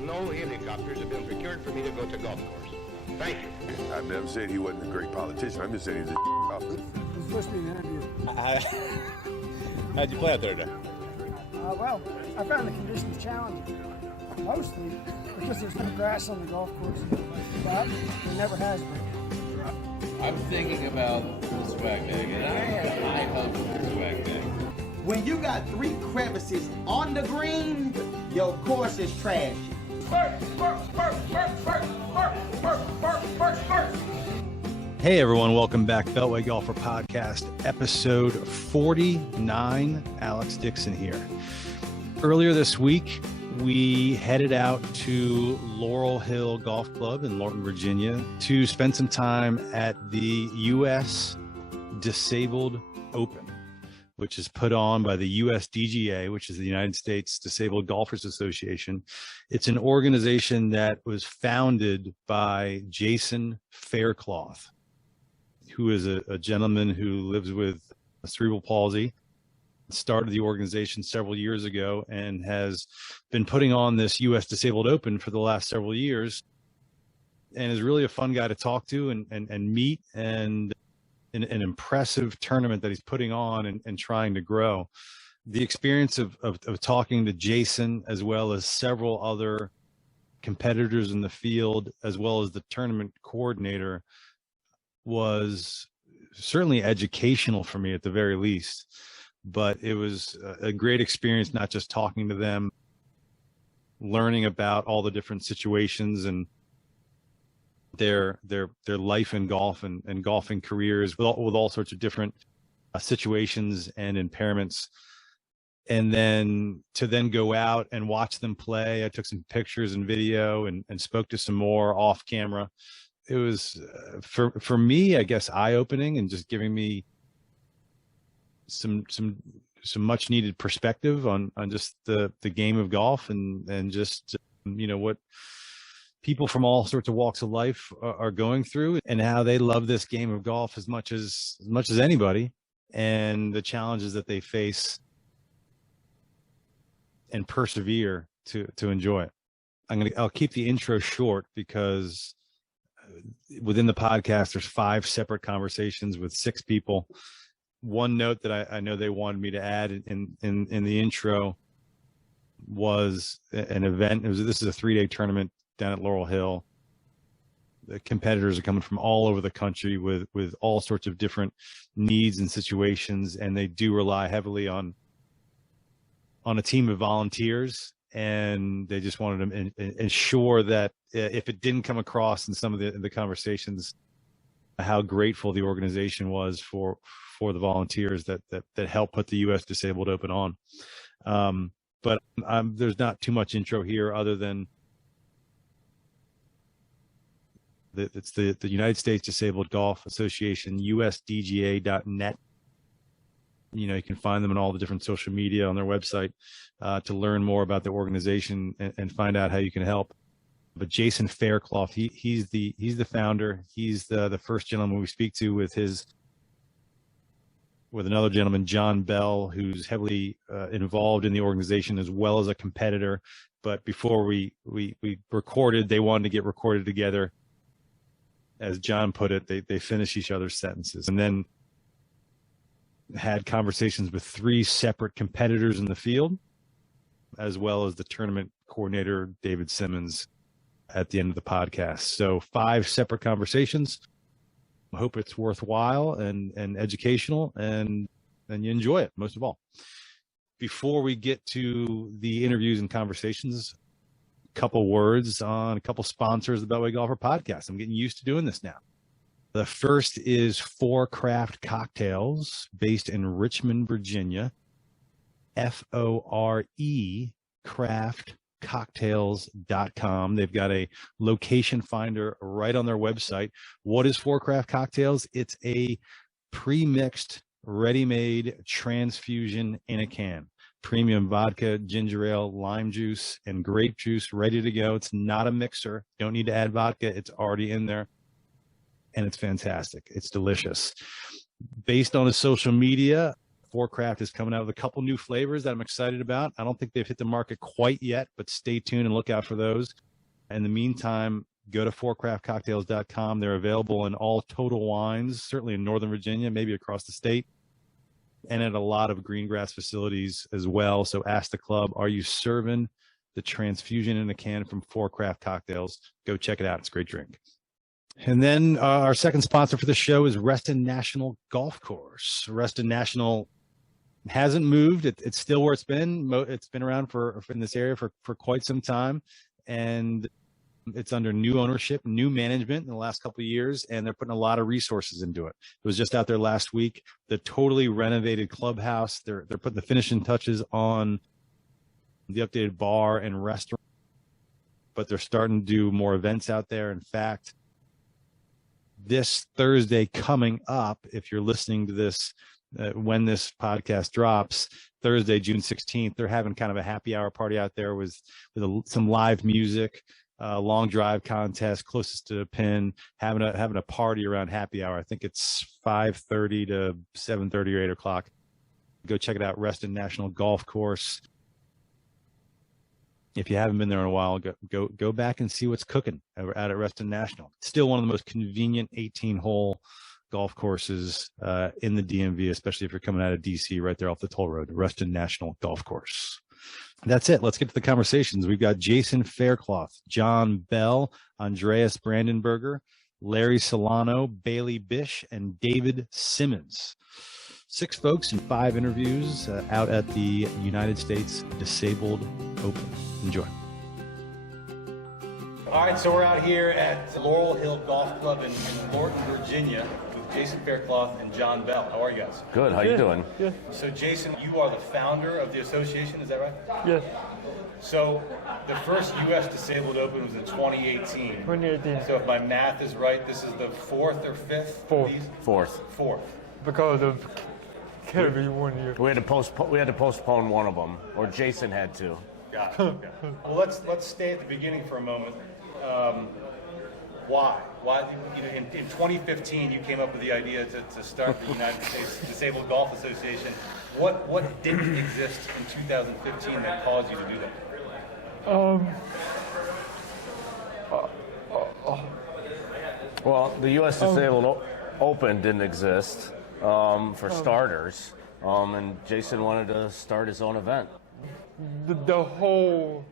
no helicopters have been procured for me to go to golf course. Thank you. I've never said he wasn't a great politician. I'm just saying he's a officer. It's supposed to be an interview. How'd you play out there today? Well, I found the conditions challenging, mostly because there's no grass on the golf course, but there never has been. I'm thinking about the swag bag, and I have high hopes for the swag bag. When you got 3 crevices on the green, your course is trash. Hey everyone, welcome back. Beltway Golfer Podcast, episode 49. Alex Dixon here. Earlier this week, we headed out to Laurel Hill Golf Club in Lorton, Virginia to spend some time at the U.S. Disabled Open, which is put on by the USDGA, which is the United States Disabled Golfers Association. It's an organization that was founded by Jason Faircloth, who is a gentleman who lives with cerebral palsy. Started the organization several years ago and has been putting on this U.S. Disabled Open for the last several years, and is really a fun guy to talk to and meet, and an impressive tournament that he's putting on and trying to grow. The experience of talking to Jason, as well as several other competitors in the field, as well as the tournament coordinator, was certainly educational for me at the very least. But it was a great experience, not just talking to them, learning about all the different situations and their life in golf and golfing careers with all sorts of different situations and impairments. And then to go out and watch them play. I took some pictures and video and spoke to some more off camera. It was for me, I guess, eye-opening and just giving me some much needed perspective on just the game of golf and just, what people from all sorts of walks of life are going through, and how they love this game of golf as much as anybody, and the challenges that they face and persevere to enjoy it. I'll keep the intro short because within the podcast, there's 5 separate conversations with 6 people. One note that I know they wanted me to add in the intro was an event. This is a 3-day tournament down at Laurel Hill. The competitors are coming from all over the country with all sorts of different needs and situations, and they do rely heavily on a team of volunteers. And they just wanted to ensure that if it didn't come across in some of the conversations, how grateful the organization was for the volunteers that helped put the U.S. Disabled Open on. But there's not too much intro here other than it's the United States Disabled Golf Association, usdga.net. You can find them on all the different social media on their website to learn more about the organization and find out how you can help. But Jason Faircloth, he's the founder. He's the first gentleman we speak to with another gentleman, John Bell, who's heavily involved in the organization as well as a competitor. But before we recorded, they wanted to get recorded together. As John put it, they finish each other's sentences, and then had conversations with 3 separate competitors in the field, as well as the tournament coordinator, David Simmons, at the end of the podcast. So 5 separate conversations. I hope it's worthwhile and educational, and you enjoy it most of all. Before we get to the interviews and conversations, a couple words on a couple sponsors of the Beltway Golfer Podcast. I'm getting used to doing this now. The first is Four Craft Cocktails, based in Richmond, Virginia. FORE craftcocktails.com. They've got a location finder right on their website. What is Four Craft Cocktails? It's a pre-mixed, ready-made transfusion in a can. Premium vodka, ginger ale, lime juice, and grape juice ready to go. It's not a mixer. Don't need to add vodka. It's already in there. And it's fantastic. It's delicious. Based on his social media, Forecraft is coming out with a couple new flavors that I'm excited about. I don't think they've hit the market quite yet, but stay tuned and look out for those. In the meantime, go to forecraftcocktails.com. They're available in all Total Wines, certainly in Northern Virginia, maybe across the state, and at a lot of green grass facilities as well. So ask the club, are you serving the transfusion in a can from Forecraft Cocktails? Go check it out. It's a great drink. And then our second sponsor for the show is Reston National Golf Course. Reston National hasn't moved. It's still where it's been. It's been around in this area for quite some time. And it's under new ownership, new management in the last couple of years, and they're putting a lot of resources into it. It was just out there last week, the totally renovated clubhouse. They're putting the finishing touches on the updated bar and restaurant, but they're starting to do more events out there. In fact, this Thursday coming up, if you're listening to this when this podcast drops, Thursday, June 16th, they're having kind of a happy hour party out there with some live music, long drive contest, closest to the pin, having a party around happy hour. I think it's 5:30 to 7:30 or 8 o'clock. Go check it out, Reston National Golf Course. If you haven't been there in a while, go back and see what's cooking out at Reston National. Still one of the most convenient 18-hole golf courses in the DMV, especially if you're coming out of DC, right there off the toll road, Reston National Golf Course. That's it. Let's get to the conversations. We've got Jason Faircloth, John Bell, Andreas Bradenberger, Larry Celano, Bailey Bish, and David Simmons. 6 folks and 5 interviews out at the United States Disabled Open. Enjoy. All right, so we're out here at Laurel Hill Golf Club in Lorton, Virginia, with Jason Faircloth and John Bell. How are you guys? Good. How you doing? Yeah. So, Jason, you are the founder of the association, is that right? Yes. So, the first U.S. Disabled Open was in 2018. 2018. So, if my math is right, this is the 4th or 5th? Fourth. Fourth. Because of Caddy 1 year. We had to postpone one of them, or Jason had to. Got it. Okay. Well, let's stay at the beginning for a moment. Why? You know, in 2015, you came up with the idea to start the United States Disabled Golf Association. What didn't exist in 2015 that caused you to do that? Well, the U.S. Disabled Open didn't exist for starters, and Jason wanted to start his own event. The whole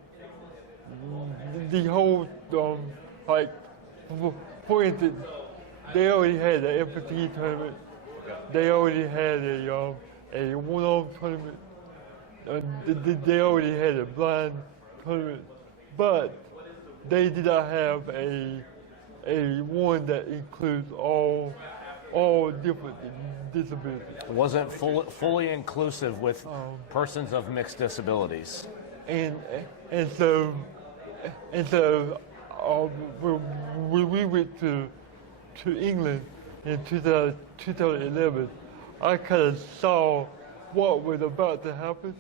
like, for instance, they already had an FPT tournament. They already had a one-on tournament. They already had a blind tournament, but they did not have a one that includes all different disabilities. It wasn't fully inclusive with persons of mixed disabilities. And so when we went to England in 2011, I kind of saw what was about to happen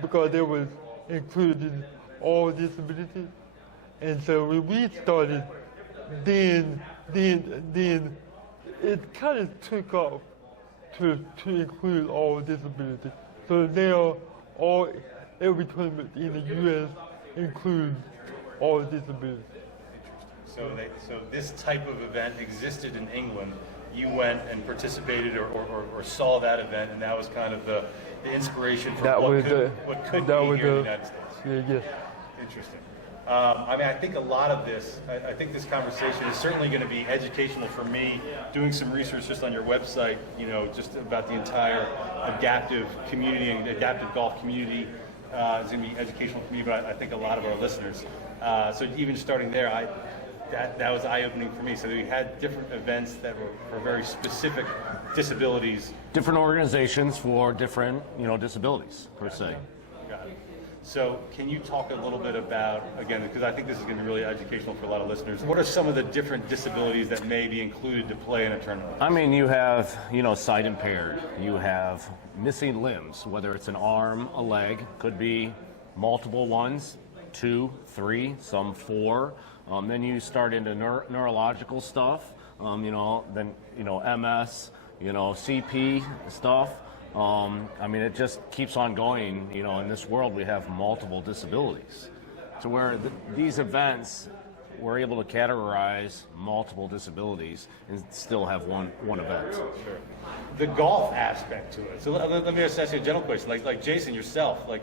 because it was included in all disabilities. And so when we started, then it kind of took off to include all disabilities. So now every tournament in the U.S. includes all disabilities. So this type of event existed in England. You went and participated or saw that event, and that was kind of the inspiration for what could be here in the United States. Yes. Interesting. I mean, I think a lot of this, I think this conversation is certainly going to be educational for me, doing some research just on your website, you know, just about the entire adaptive community and adaptive golf community. It's going to be educational for me, but I think a lot of our listeners. So even starting there, that was eye-opening for me. So we had different events that were for very specific disabilities. Different organizations for different, disabilities, per se. Got it. So can you talk a little bit about, again, because I think this is going to be really educational for a lot of listeners, what are some of the different disabilities that may be included to play in a tournament? I mean, you have, sight impaired. You have missing limbs, whether it's an arm, a leg, could be multiple ones, 2, 3, some 4. Then you start into neurological stuff, then, MS, CP stuff. I mean, it just keeps on going. You know, in this world, we have multiple disabilities, to where these events, we're able to categorize multiple disabilities and still have one event. Sure. The golf aspect to it. So let me ask you a general question. Like Jason, yourself, like,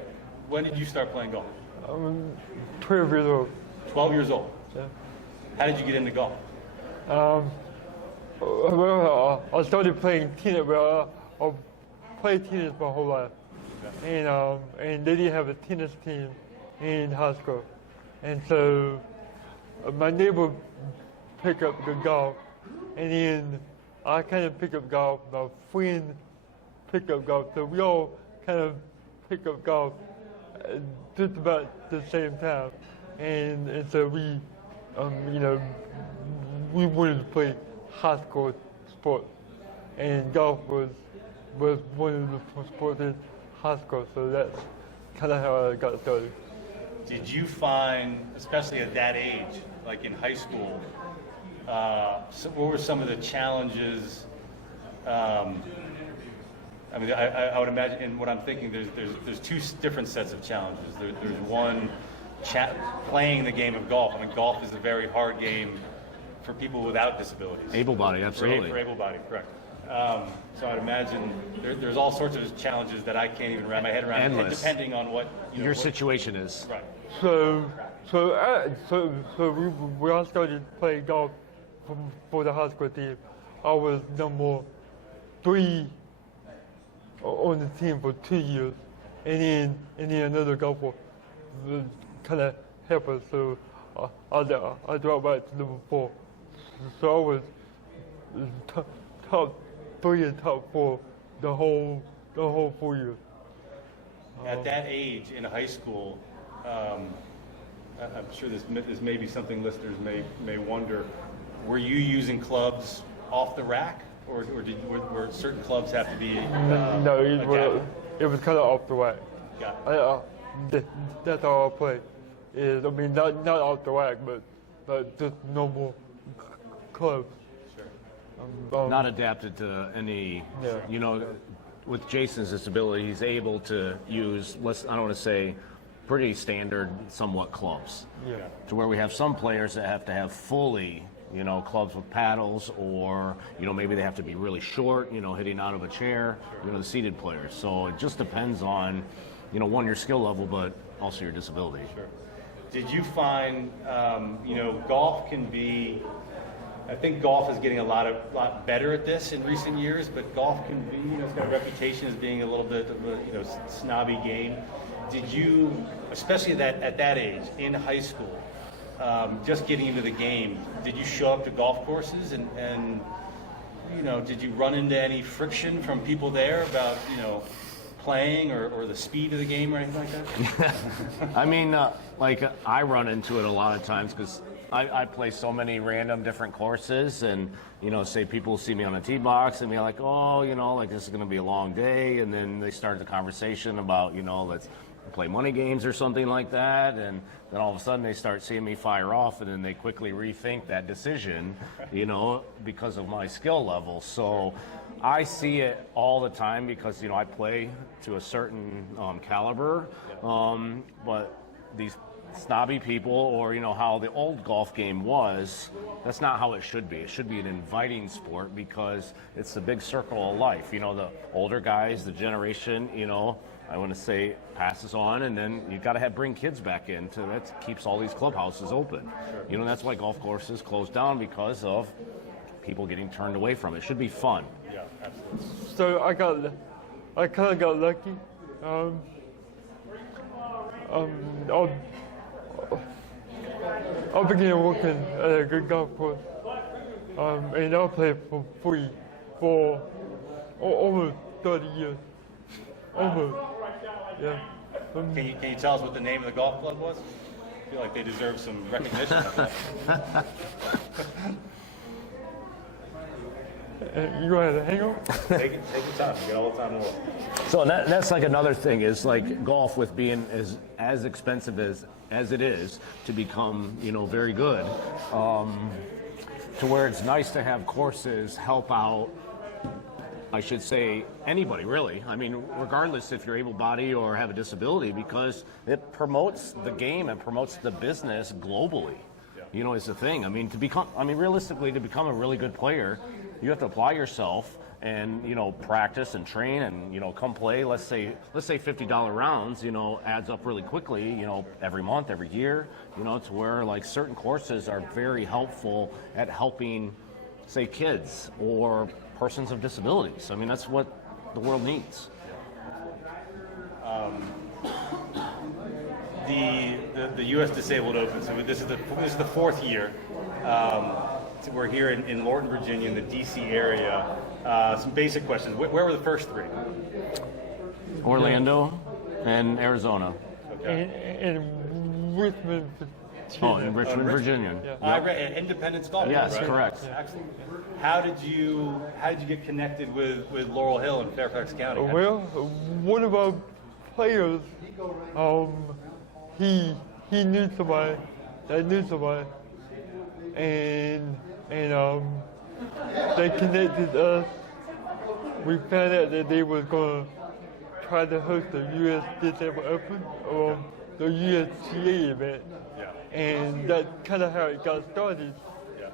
when did you start playing golf? 12 years old. 12 years old. Yeah. How did you get into golf? Well, I started playing tennis. Well, I played tennis my whole life, and they didn't have a tennis team in high school, and so my neighbor picked up the golf, and then I kind of picked up golf. My friend picked up golf, so we all kind of picked up golf just about the same time, and so we, we wanted to play high school sports, and golf was one of the sports in high school, so that's kind of how I got started. Did you find, especially at that age, like in high school, what were some of the challenges? I mean, I would imagine, and what I'm thinking, there's two different sets of challenges. There's one, playing the game of golf. I mean, golf is a very hard game for people without disabilities. Able-bodied, absolutely. For able-bodied, correct. So I'd imagine there's all sorts of challenges that I can't even wrap my head around. Endless. Depending on what Your situation is. Right. So when I started playing golf for the high school team, I was number 3 on the team for 2 years, and then another golfer kind of helped us. So I dropped back to number 4. So I was top 3 and top 4 the whole 4 years. At that age in high school, I'm sure this may be something listeners may wonder. Were you using clubs off the rack, or were certain clubs have to be? No, it was kind of off the rack. Got it. That's all I play. Not off the rack, but just normal clubs. Sure. Not adapted to any, with Jason's disability, he's able to use, I don't want to say, pretty standard, somewhat clubs. Yeah. To where we have some players that have to have fully, clubs with paddles, or, maybe they have to be really short, hitting out of a chair, the seated players. So it just depends on, one, your skill level, but also your disability. Sure. Did you find, golf can be, I think golf is getting a lot better at this in recent years, but golf can be, it's got a reputation as being a little bit of a, snobby game. Did you, especially at that age, in high school, just getting into the game, did you show up to golf courses and did you run into any friction from people there about, playing or the speed of the game or anything like that? I mean, I run into it a lot of times because I play so many random different courses, and say people see me on a tee box and be like, oh, this is going to be a long day, and then they start the conversation about, let's play money games or something like that, and then all of a sudden they start seeing me fire off, and then they quickly rethink that decision, because of my skill level. So I see it all the time because, I play to a certain caliber, but these snobby people, or how the old golf game was, that's not how it should be. It should be an inviting sport because it's the big circle of life. The older guys, the generation, I want to say passes on, and then you got to bring kids back in. That keeps all these clubhouses open. Sure. That's why golf courses close down, because of people getting turned away from it. It should be fun. Yeah, absolutely. So I kind of got lucky. I began working at a good golf course, and I played for free for over 30 years. Almost, yeah. Can you tell us what the name of the golf club was? I feel like they deserve some recognition. You go ahead and hang on. Take your time. You got all the time in the world. So that's like another thing is like golf, with being as expensive as it is to become very good, to where it's nice to have courses help out I should say anybody, really. I mean, regardless if you're able-bodied or have a disability, because it promotes the game and promotes the business globally. You know, is the thing. I mean, realistically, to become a really good player, you have to apply yourself and, you know, practice and train and, you know, come play. Let's say $50 rounds, you know, adds up really quickly, you know, every month, every year, you know, to where like certain courses are very helpful at helping, say, kids or persons of disabilities. I mean, that's what the world needs. The U.S. Disabled Open. So this is the fourth year. So we're here in Lorton, Virginia, in the D.C. area. Some basic questions. Where were the first three? Orlando and Arizona. Okay. And Richmond, Virginia. Oh, in Richmond, Virginia. Yeah. I read Independence Golf. Yes, right? correct. Yeah. Excellent. How did you get connected with Laurel Hill in Fairfax County? Well, one of our players, he knew somebody that knew somebody, and they connected us. We found out that they was gonna try to host the U.S. Disabled Open, or the USGA event, and that's kind of how it got started.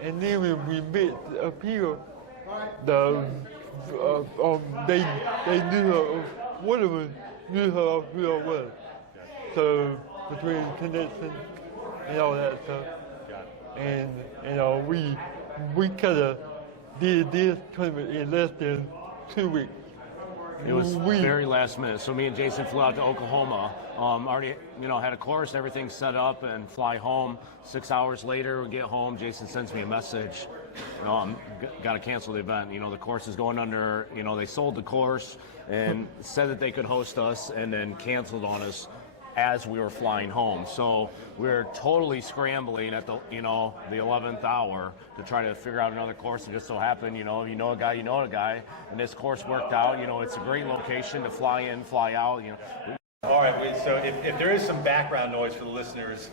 And then when we met up here, they knew her. One of them knew her who I was. So between connections and all that stuff, and we kind of did this tournament in less than 2 weeks. It was very last minute. So me and Jason flew out to Oklahoma. Already, you know, had a course, everything set up, and fly home. 6 hours later, we get home. Jason sends me a message. You know, got to cancel the event. You know, the course is going under. You know, they sold the course and said that they could host us, and then canceled on us as we were flying home. So we were totally scrambling at the 11th hour to try to figure out another course. And just so happened, you know a guy, and this course worked out. You know, it's a great location to fly in, fly out. You know. All right. So if there is some background noise for the listeners,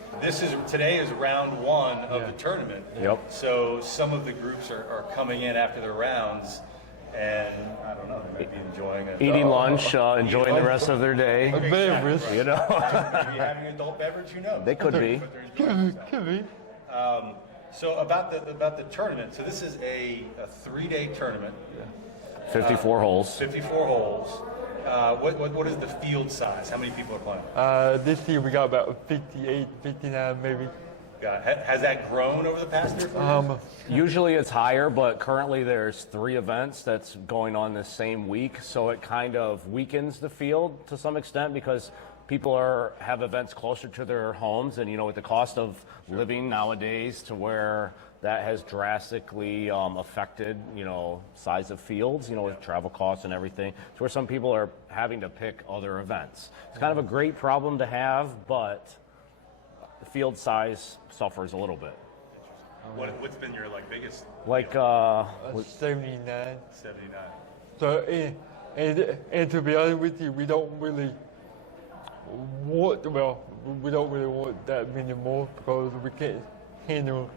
today is round one of the tournament. Yep. So some of the groups are coming in after their rounds. And I don't know, they might be enjoying it. Eating lunch, enjoying the rest of their day. A beverage. You know. Maybe having an adult beverage, who knows? They could be. Could be. So about the tournament. So this is a 3-day tournament. 54 holes. 54 holes. What is the field size? How many people are playing? This year we got about 58, 59 maybe. Has that grown over the past 3 or 4 years? Usually it's higher, but currently there's 3 events that's going on this same week, so it kind of weakens the field to some extent because people have events closer to their homes, and you know, with the cost of living nowadays, to where that has drastically affected, you know, size of fields, you know, with travel costs and everything, to where some people are having to pick other events. It's kind of a great problem to have, but the field size suffers a little bit. What's been your biggest? 79. 79. So and to be honest with you, we don't really want that many more because we can't handle.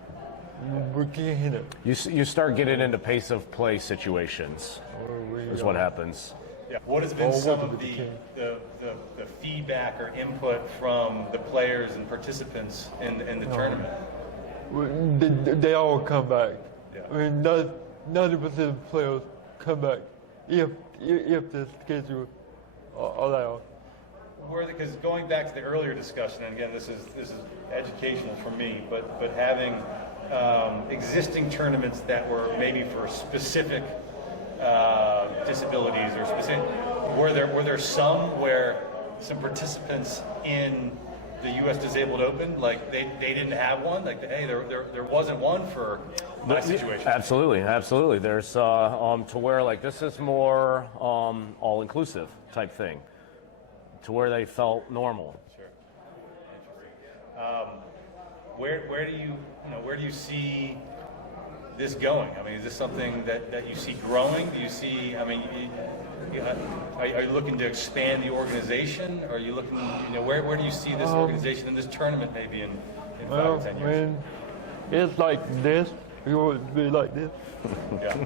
You start getting into pace of play situations. Is what happens. Yeah. What has been some of the feedback or input from the players and participants in the tournament? They all come back. Yeah. I mean, 90% of players come back if the schedule allows. Because going back to the earlier discussion, and again, this is educational for me, but having existing tournaments that were maybe for specific disabilities or specific, were there some where some participants in the U.S. Disabled Open, they didn't have one, hey, there wasn't one for my situation? Absolutely. There's to where this is more all-inclusive type thing, to where they felt normal. Sure. Interesting. Where do you see this going? I mean, is this something that you see growing? Do you see? I mean, are you looking to expand the organization? Are you looking? Where do you see this organization and this tournament maybe in 5 or 10 years? When it's like this, we would be like this. Yeah.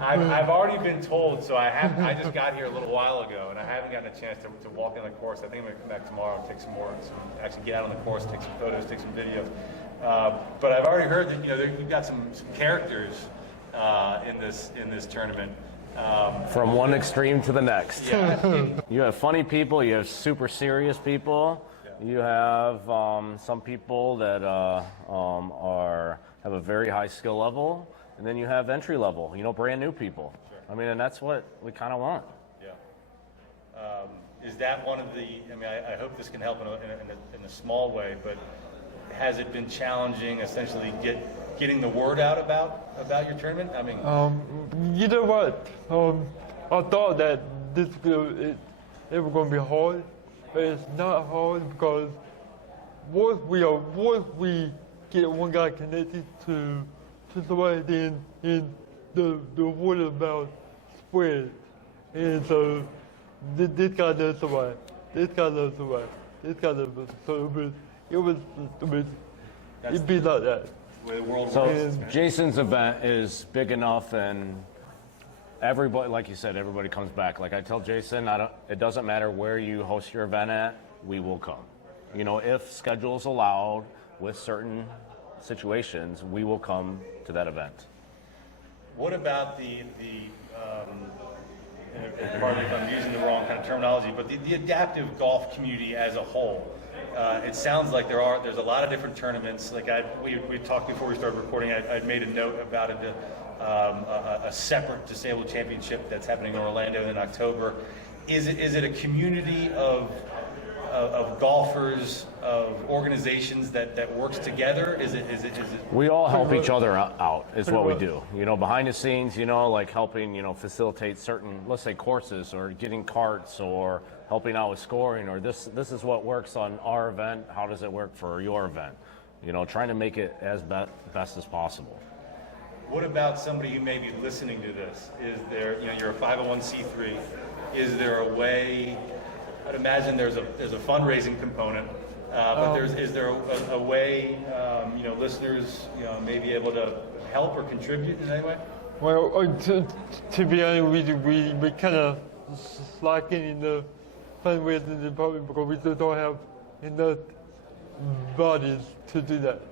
I've already been told, so I just got here a little while ago, and I haven't gotten a chance to walk in the course. I think I'm going to come back tomorrow and take some more, actually get out on the course, take some photos, take some videos. But I've already heard that we've got some characters in this tournament. From one extreme to the next. Yeah. You have funny people, you have super serious people, you have some people that have a very high skill level, and then you have entry level, brand new people. Sure. I mean, and that's what we kind of want. Yeah. Is that one of the? I mean, I hope this can help in a small way, but has it been challenging, essentially, getting the word out about your tournament? I mean, you know what? I thought that it was going to be hard, but it's not hard because once we get one guy connected to somebody, then the word of mouth spread, and so this guy knows somebody, this guy knows somebody, this guy knows somebody. So it'd be like that. the way the world So works. Jason's event is big enough, and everybody, like you said, everybody comes back. Like I tell Jason, it doesn't matter where you host your event at, we will come. If schedules allowed with certain situations, we will come to that event. What about pardon me if I'm using the wrong kind of terminology, but the adaptive golf community as a whole? It sounds like there's a lot of different tournaments. Like we talked before we started recording. I'd made a note about a separate disabled championship that's happening in Orlando in October. Is it a community of golfers, of organizations that works together? Is it? We all help each other out is what we do. Behind the scenes, like helping, facilitate certain, let's say, courses or getting carts or helping out with scoring, or this is what works on our event. How does it work for your event? Trying to make it as best as possible. What about somebody who may be listening to this? Is there, you're a 501c3. Is there a way? I'd imagine there's a fundraising component, but is there a way listeners may be able to help or contribute in any way? Well, to be honest, we kind of slacking in the fundraising department because we just don't have enough bodies to do that,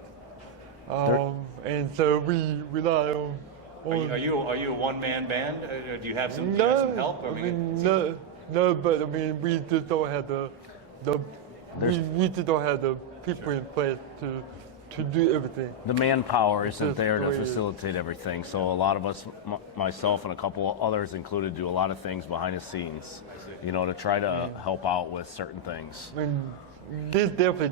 and so we rely on. Are you a one-man band? Do you have some help? No, but we just don't have we just don't have the people in place to do everything. The manpower isn't there to facilitate everything. So a lot of us, myself and a couple of others included, do a lot of things behind the scenes, to try to help out with certain things. This definitely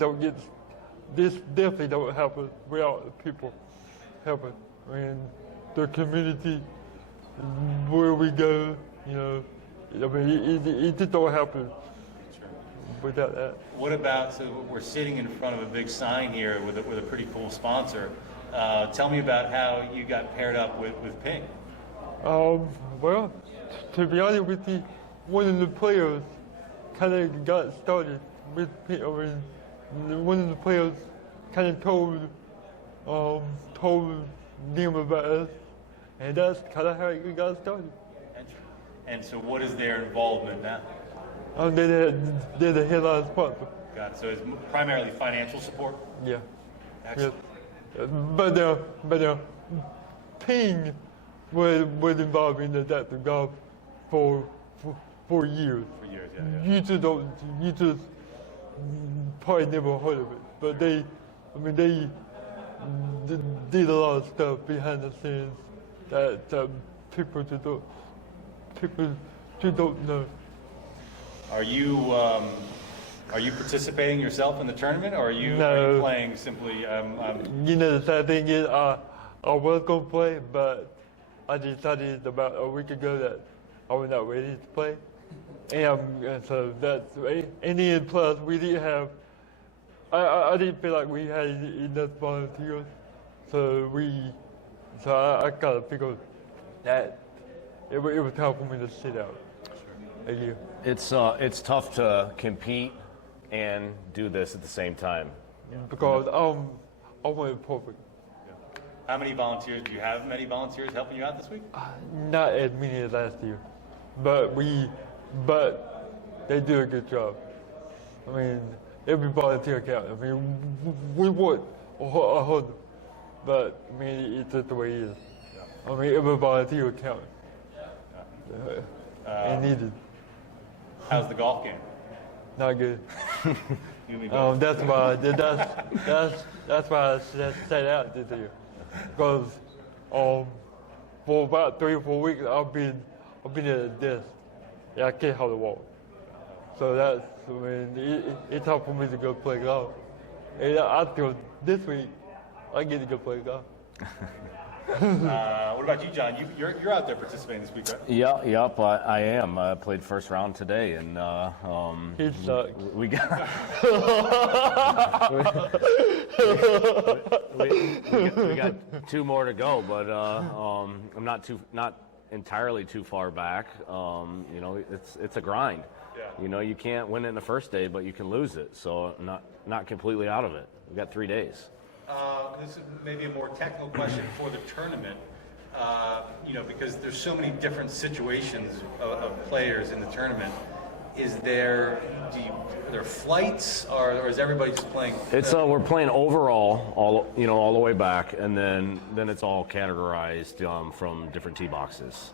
don't happen without the people helping. The community, where we go, it just don't happen without that. What about, so we're sitting in front of a big sign here with a pretty cool sponsor. Tell me about how you got paired up with Ping. Well, to be honest with you, one of the players kind of got started with Ping. One of the players kind of told them about us, and that's kind of how it got started. And so what is their involvement now? They're the headline sponsor. Got it. So it's primarily financial support? Yeah. Excellent. Yeah. But Ping was involved in adaptive golf for years. For years, yeah. You just probably never heard of it. But they did a lot of stuff behind the scenes that people just don't know. Are you participating yourself in the tournament, or are you playing simply? The sad thing is, I was going to play, but I decided about a week ago that I was not ready to play, and so that's. And then plus we didn't have. I didn't feel like we had enough volunteers, so I kind of figured that it was time for me to sit out a year. It's tough to compete and do this at the same time. Because I want it perfect. How many volunteers? Do you have many volunteers helping you out this week? Not as many as last year, but they do a good job. I mean, every volunteer counts. I mean, we work hard, but I mean, it's just the way it is. I mean, every volunteer counts. And needed. How's the golf game? Not good. You and me both. That's why I set out this year, because for about 3 or 4 weeks I've been at a desk. Yeah, I can't hardly walk. So it's hard for me to go play golf. And I feel this week I get to go play golf. What about you, John? You're out there participating this week, right? Yep, I am. I played first round today, and He sucks. we got we got 2 more to go, but I'm not entirely too far back. It's a grind. Yeah. You can't win it in the first day, but you can lose it. So not completely out of it. We got 3 days. This is maybe a more technical question for the tournament, because there's so many different situations of players in the tournament. Are there flights, or is everybody just playing? It's we're playing overall, all the way back, and then it's all categorized from different tee boxes.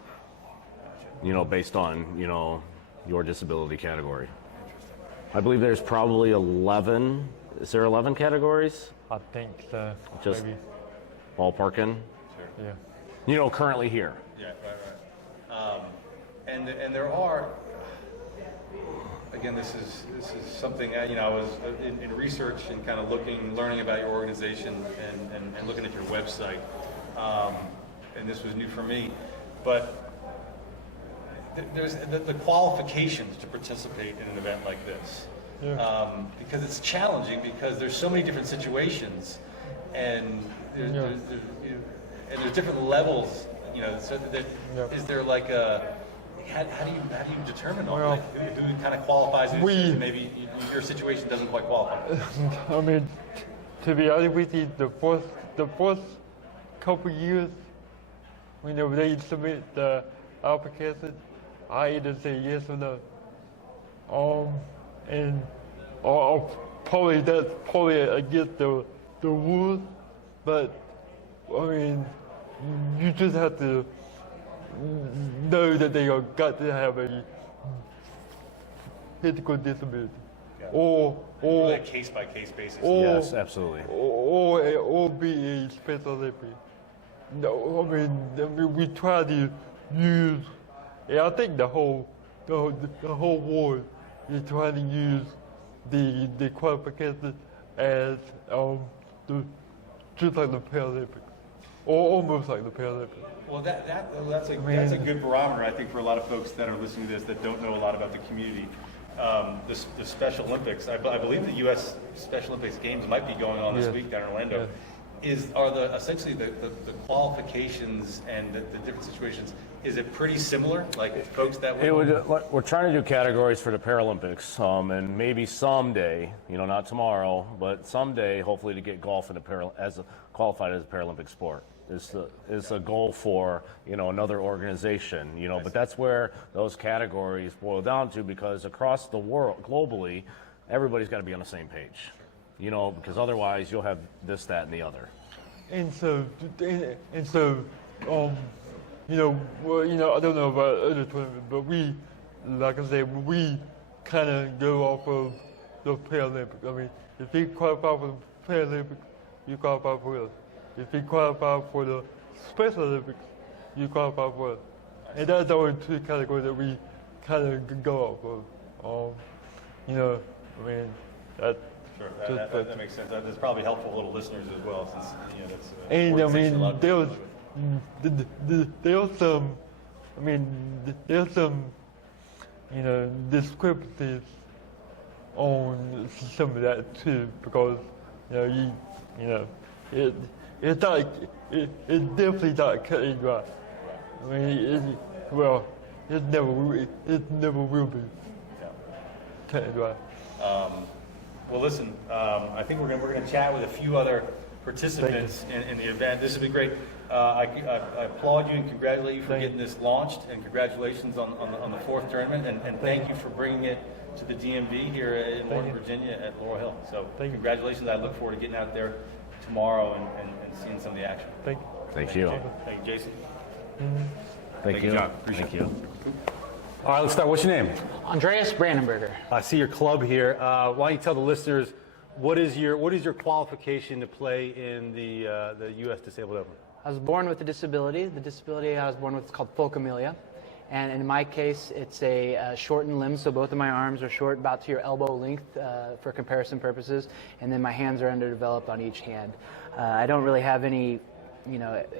Based on your disability category. I believe there's probably 11. Is there 11 categories? I think so. Just maybe. Ballparking. Yeah. Currently here. Yeah, right. And there are. Again, this is something I was in research and kind of learning about your organization and looking at your website, and this was new for me. But there's the qualifications to participate in an event like this. Yeah. Because it's challenging because there's so many different situations, and there's different levels. So is there like a how do you determine all who kind of qualifies? And maybe your situation doesn't quite qualify. I mean, to be honest with you, the first couple years, when they submit the application, I either say yes or no. And probably that's probably against the rules, but I mean, you just have to know that they got to have a physical disability, or Really a case by case basis. Yes, absolutely. or be a Special Olympic. No, I mean we try to use. I think the whole world is trying to use the qualification as just like the Paralympics, or almost like the Paralympics. Well, that's a good barometer, I think, for a lot of folks that are listening to this that don't know a lot about the community. The Special Olympics, I believe the U.S. Special Olympics games might be going on this week down in Orlando. Yes. Are essentially the qualifications and the different situations? Is it pretty similar? Like folks that we're trying to do categories for the Paralympics, and maybe someday, not tomorrow, but someday, hopefully, to get golf in qualified as a Paralympic sport. Is a goal for another organization, but that's where those categories boil down to, because across the world, globally, everybody's got to be on the same page, because otherwise you'll have this, that, and the other. And so, I don't know about other tournaments, but we, like I said, we kind of go off of the Paralympics. I mean, if you qualify for the Paralympics, you qualify for us. If you qualify for the Special Olympics, you qualify for us. And that's the only 2 categories that we kind of go off of. That. Sure, that makes sense. That's probably helpful to little listeners as well, since that's. And I mean, there's some discrepancies on some of that too, because it's definitely not cut and dry. I mean, it never will be cut and dry. Well, listen, I think we're gonna chat with a few other participants in the event. This has been great. I applaud you and congratulate you for getting this launched, and congratulations on the fourth tournament, and thank you for bringing it to the DMV here in Northern Virginia at Laurel Hill. So congratulations. I look forward to getting out there tomorrow and seeing some of the action. Thank you. Thank you. Thank you, Jason. Thank you. John. Thank you. All right, let's start. What's your name? Andreas Bradenberger. I see your club here. Why don't you tell the listeners what is your qualification to play in the U.S. Disabled Open? I was born with a disability. The disability I was born with is called fulcomyia. And in my case, it's a shortened limb, so both of my arms are short, about to your elbow length for comparison purposes, and then my hands are underdeveloped on each hand. I don't really have any,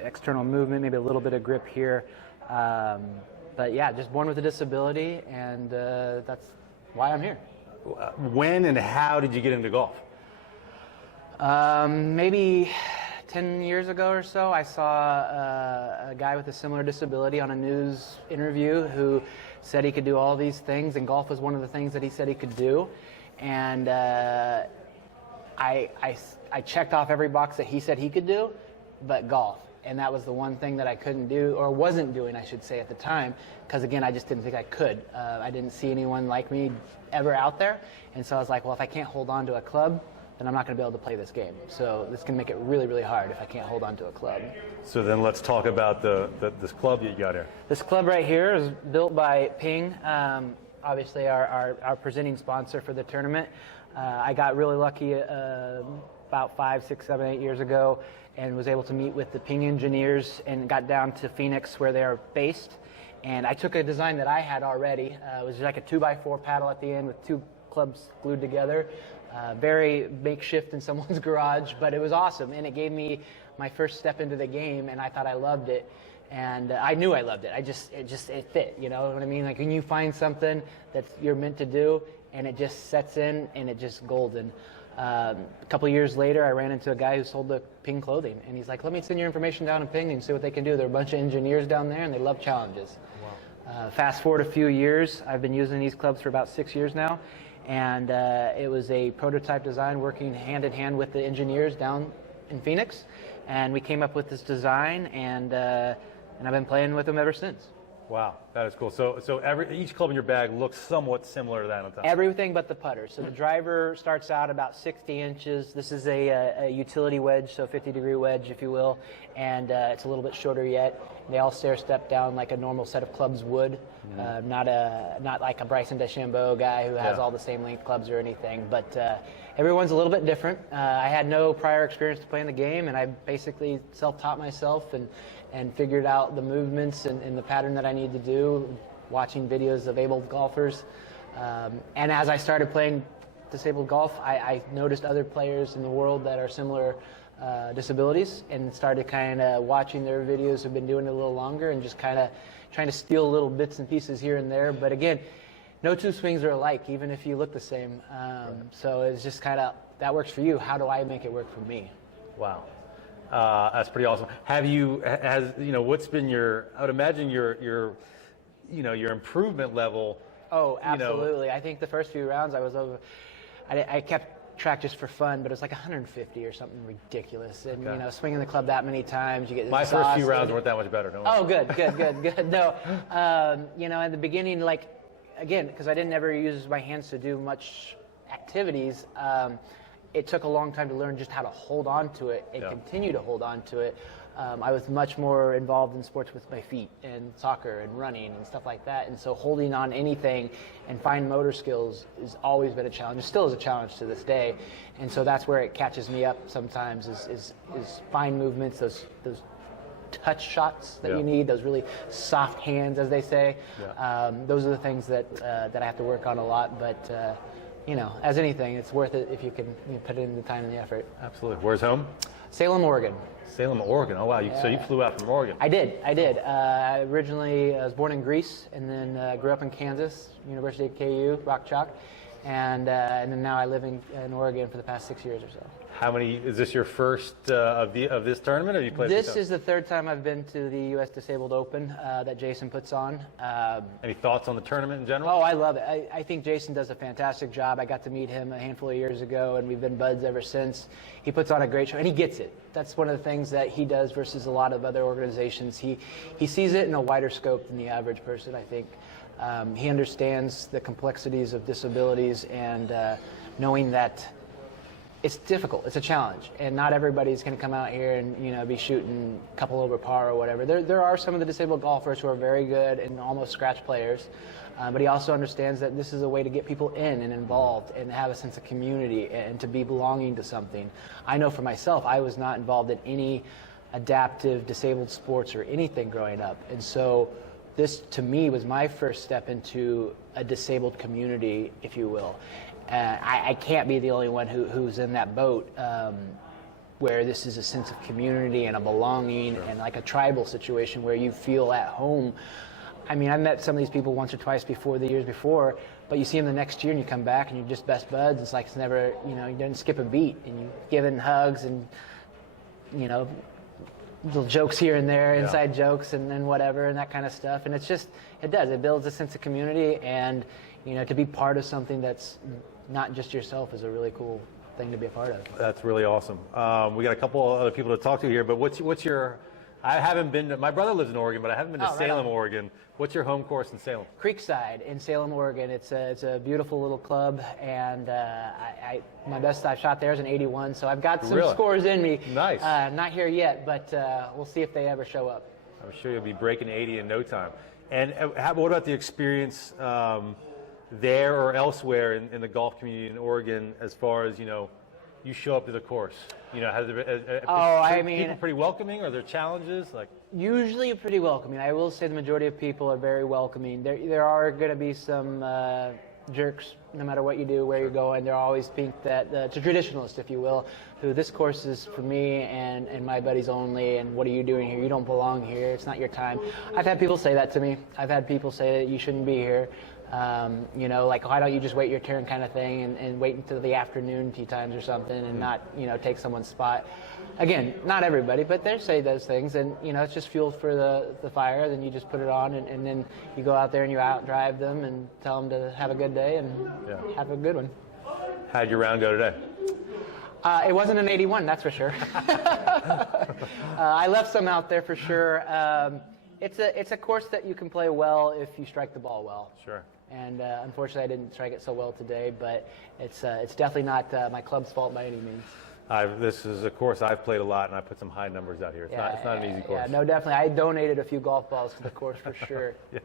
external movement, maybe a little bit of grip here. But yeah, just born with a disability, and that's why I'm here. When and how did you get into golf? Maybe 10 years ago or so, I saw a guy with a similar disability on a news interview who said he could do all these things, and golf was one of the things that he said he could do. And I checked off every box that he said he could do, but golf. And that was the one thing that I couldn't do, or wasn't doing, I should say, at the time, because again, I just didn't think I could. I didn't see anyone like me ever out there, and so I was like, well, if I can't hold on to a club, then I'm not going to be able to play this game. So this can make it really, really hard if I can't hold on to a club. So then let's talk about this club that you got here. This club right here is built by Ping, obviously our presenting sponsor for the tournament. I got really lucky about 5, 6, 7, 8 years ago, and was able to meet with the Ping engineers and got down to Phoenix where they are based. And I took a design that I had already. It was like a 2x4 paddle at the end with 2 clubs glued together. Very makeshift in someone's garage, but it was awesome. And it gave me my first step into the game, and I thought I loved it. And I knew I loved it. It fit, you know what I mean? Like when you find something that you're meant to do, and it just sets in, and it just golden. A couple of years later, I ran into a guy who sold the Ping clothing, and he's like, let me send your information down to Ping and see what they can do. There are a bunch of engineers down there, and they love challenges. Wow. Fast forward a few years, I've been using these clubs for about 6 years now, and it was a prototype design working hand in hand with the engineers down in Phoenix, and we came up with this design, and I've been playing with them ever since. Wow, that is cool. So each club in your bag looks somewhat similar to that on top. Everything but the putter. So the driver starts out about 60 inches. This is a utility wedge, so 50-degree wedge, if you will, and it's a little bit shorter yet. They all stair step down like a normal set of clubs would, not like a Bryson DeChambeau guy who has all the same length clubs or anything. But everyone's a little bit different. I had no prior experience to playing the game, and I basically self-taught myself and figured out the movements and the pattern that I need to do, watching videos of able golfers. And as I started playing disabled golf, I noticed other players in the world that are similar disabilities, and started kind of watching their videos, have been doing it a little longer, and just kind of trying to steal little bits and pieces here and there. But again, no two swings are alike, even if you look the same. So it's just kind of, that works for you. How do I make it work for me? Wow. That's pretty awesome. What's been I would imagine your improvement level. Oh, absolutely. I think the first few rounds I was over, I kept track just for fun, but it was like 150 or something ridiculous. And, swinging the club that many times, you get My first few rounds weren't that much better. Oh, good. No, in the beginning, again, because I didn't ever use my hands to do much activities, it took a long time to learn just how to hold on to it and continue to hold on to it. I was much more involved in sports with my feet and soccer and running and stuff like that. And so holding on anything and fine motor skills has always been a challenge. It still is a challenge to this day. And so that's where it catches me up sometimes is fine movements, those touch shots that you need, those really soft hands, as they say. Those are the things that I have to work on a lot. But as anything, it's worth it if you can put in the time and the effort. Absolutely. Where's home? Salem, Oregon. Salem, Oregon. Oh, wow. So you flew out from Oregon. I did. Originally, I was born in Greece, and then grew up in Kansas, University of KU, Rock Chalk. and then now I live in Oregon for the past 6 years or so. How many, is this your first of this tournament, or you played? This is the third time I've been to the U.S. Disabled Open that Jason puts on. Any thoughts on the tournament in general? Oh, I love it. I think Jason does a fantastic job. I got to meet him a handful of years ago, and we've been buds ever since. He puts on a great show, and he gets it. That's one of the things that he does versus a lot of other organizations. He sees it in a wider scope than the average person, I think. He understands the complexities of disabilities and knowing that it's difficult, it's a challenge, and not everybody's going to come out here and be shooting a couple over par or whatever. There are some of the disabled golfers who are very good and almost scratch players, but he also understands that this is a way to get people in and involved and have a sense of community and to be belonging to something. I know for myself, I was not involved in any adaptive disabled sports or anything growing up, and so this to me was my first step into a disabled community, if you will. I can't be the only one who's in that boat where this is a sense of community and a belonging and like a tribal situation where you feel at home. I mean, I've met some of these people once or twice before, the years before, but you see them the next year and you come back and you're just best buds. It's like it's never, you didn't skip a beat, and you giving hugs and, little jokes here and there, inside jokes and whatever and that kind of stuff. And it's just, it builds a sense of community, and, to be part of something that's not just yourself is a really cool thing to be a part of. That's really awesome. We got a couple other people to talk to here, but what's your, I haven't been to, my brother lives in Oregon, but I haven't been to Salem, Oregon. What's your home course in Salem? Creekside in Salem, Oregon. It's a beautiful little club, and my best I've shot there is an 81, so I've got some scores in me. Nice. Not here yet, but we'll see if they ever show up. I'm sure you'll be breaking 80 in no time. And what about the experience there or elsewhere in the golf community in Oregon, as far as, you show up to the course? Has there people pretty welcoming? Are there challenges? Usually pretty welcoming. I will say the majority of people are very welcoming. There are going to be some jerks, no matter what you do, where you go, and they'll always think that it's a traditionalist, if you will, who this course is for me and my buddies only, and what are you doing here? You don't belong here. It's not your time. I've had people say that to me. I've had people say that you shouldn't be here. Why don't you just wait your turn kind of thing and wait until the afternoon tee times or something and not, take someone's spot. Again, not everybody, but they say those things, and, it's just fuel for the fire. Then you just put it on, and then you go out there and you out drive them and tell them to have a good day and have a good one. How'd your round go today? It wasn't an 81, that's for sure. I left some out there for sure. It's a course that you can play well if you strike the ball well. Sure. And unfortunately, I didn't strike it so well today, but it's definitely not my club's fault by any means. This is a course I've played a lot, and I put some high numbers out here. It's not an easy course. Yeah, no, definitely. I donated a few golf balls to the course for sure. Yeah.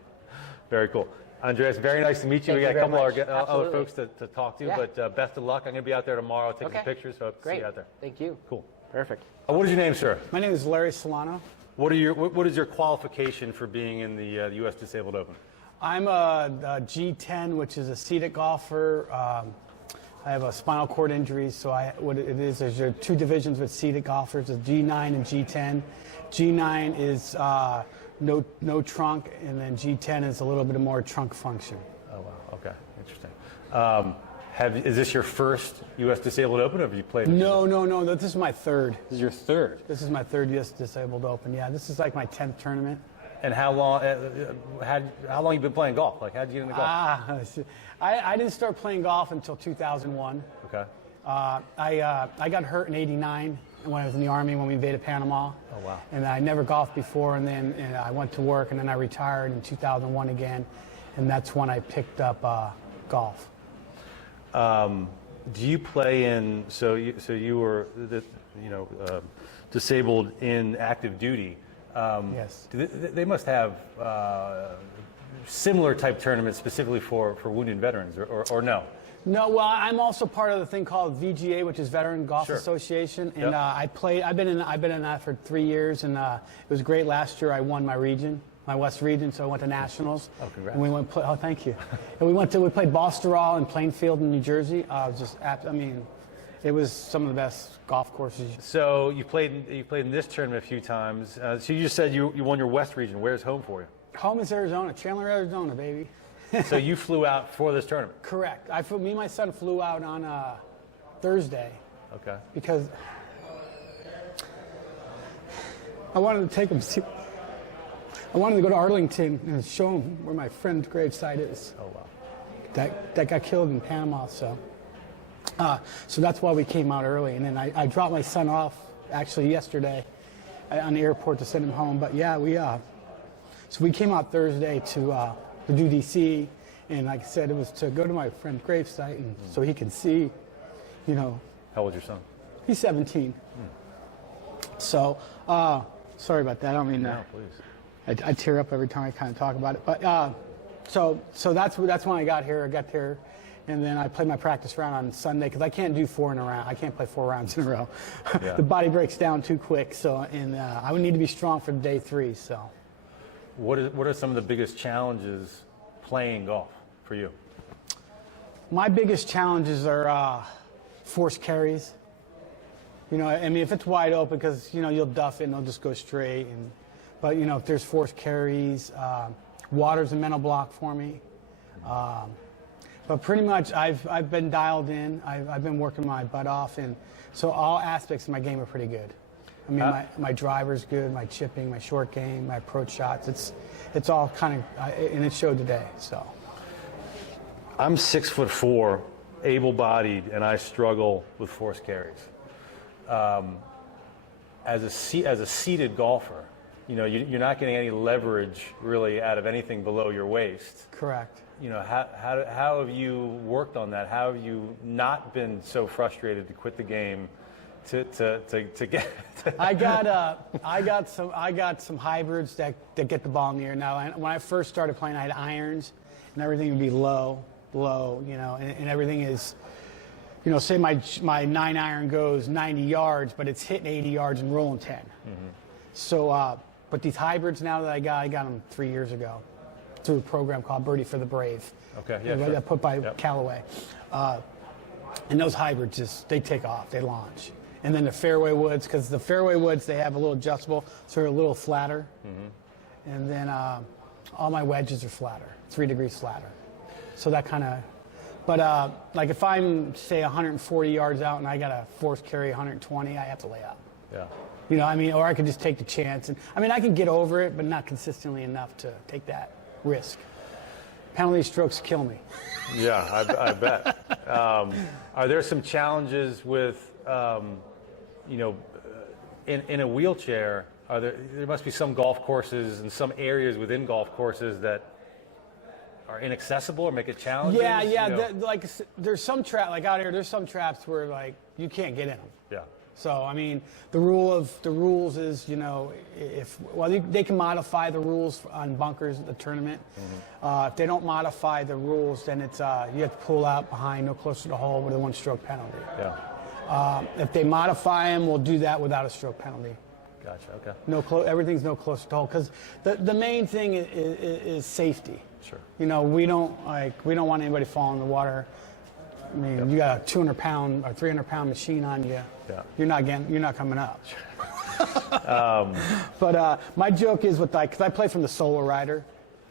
Very cool. Andreas, very nice to meet you. We got a couple other folks to talk to, but best of luck. I'm going to be out there tomorrow taking some pictures, so hope to see you out there. Thank you. Cool. Perfect. What is your name, sir? My name is Larry Celano. What is your qualification for being in the U.S. Disabled Open? I'm a G10, which is a seated golfer. I have a spinal cord injury, so there's two divisions with seated golfers, a G9 and G10. G9 is no trunk, and then G10 is a little bit more trunk function. Oh, wow. Okay. Interesting. Is this your first U.S. Disabled Open, or have you played? No. This is my third. This is your third? This is my third U.S. Disabled Open. Yeah, this is like my 10th tournament. And how long you been playing golf? How'd you get into golf? I didn't start playing golf until 2001. Okay. I got hurt in '89 when I was in the Army when we invaded Panama. Oh, wow. And I never golfed before, and then I went to work, and then I retired in 2001 again, and that's when I picked up golf. Do you play in? So you were disabled in active duty. Yes. They must have similar type tournaments specifically for wounded veterans, or no? No, well, I'm also part of the thing called VGA, which is Veteran Golf Association, and I've been in that for 3 years, and it was great. Last year I won my region, my West region, so I went to nationals. Oh, congrats! And we went. Thank you. And we played Balsterall and Plainfield in New Jersey. It was some of the best golf courses. So you played in this tournament a few times. So you just said you won your West region. Where's home for you? Home is Arizona, Chandler, Arizona, baby. So you flew out for this tournament? Correct. Me and my son flew out on Thursday. Okay. Because I wanted to take him. I wanted to go to Arlington and show him where my friend's gravesite is. Oh wow. That got killed in Panama. So that's why we came out early. And then I dropped my son off actually yesterday on the airport to send him home. But yeah, so we came out Thursday to do DC, and like I said, it was to go to my friend's gravesite and so he could see, you know. How old's your son? He's 17. So, sorry about that. I don't mean No, please. I tear up every time I kind of talk about it. But so that's when I got here. I got there, and then I played my practice round on Sunday because I can't do 4 in a round. I can't play 4 rounds in a row. Yeah. The body breaks down too quick. So, and I would need to be strong for day 3. So, What are some of the biggest challenges playing golf for you? my biggest challenges are forced carries. You know, I mean, if it's wide open, because, you know, you'll duff it and they'll just go straight. But, you know, if there's forced carries, water's a mental block for me. But pretty much I've been dialed in. I've been working my butt off. And so all aspects of my game are pretty good. I mean, my driver's good, my chipping, my short game, my approach shots. It's all kind of, and it showed today, so. I'm 6'4", able-bodied, and I struggle with forced carries. As a seated golfer, you know, you're not getting any leverage really out of anything below your waist. Correct. You know, how have you worked on that? How have you not been so frustrated to quit the game to get? I got some hybrids that get the ball in the air. Now, when I first started playing, I had irons, and everything would be low, you know, and everything is, you know, say my 9-iron goes 90 yards, but it's hitting 80 yards and rolling 10. Mm-hmm. So, but these hybrids now that I got them 3 years ago through a program called Birdie for the Brave. Okay, yeah, That sure. put by Yep. Callaway. And those hybrids they take off, they launch. And then the fairway woods, because the fairway woods, they have a little adjustable, so they're a little flatter. Mm-hmm. And then all my wedges are flatter, 3 degrees flatter. So that kind of, but like if I'm, say, 140 yards out and I got a forced carry 120, I have to lay up. Yeah. You know, I mean, or I could just take the chance. And I mean, I can get over it, but not consistently enough to take that risk. Penalty strokes kill me. Yeah, I bet. Are there some challenges with, you know, in a wheelchair? There must be some golf courses and some areas within golf courses that are inaccessible or make it challenging? Yeah. You know? Like there's some like out here, there's some traps where like you can't get in them. Yeah. So I mean, the rules is, you know, they can modify the rules on bunkers at the tournament. Mm-hmm. If they don't modify the rules, then it's you have to pull out behind, no closer to the hole with a 1-stroke penalty. Yeah. If they modify them, we'll do that without a stroke penalty. Gotcha. Okay. Everything's no closer to the hole, because the main thing is safety. Sure. You know, we don't want anybody falling in the water. I mean, you got a 200-pound or 300-pound machine on you. Yeah. You're not coming up. But my joke is with because I play from the solo rider,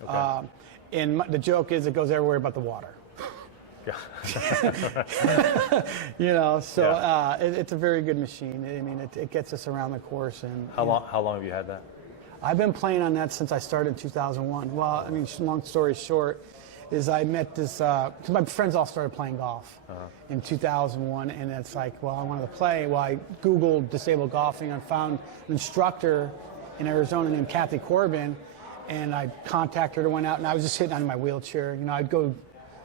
Okay. and the joke is it goes everywhere but the water. Yeah. You know, so Yeah. it's a very good machine. I mean, it gets us around the course. And How long have you had that? I've been playing on that since I started in 2001. Well, I mean, long story short, is I met this, because my friends all started playing golf in 2001, and it's like, well, I wanted to play. Well, I Googled disabled golfing and found an instructor in Arizona named Kathy Corbin, and I contacted her, went out, and I was just sitting on my wheelchair. You know, I'd go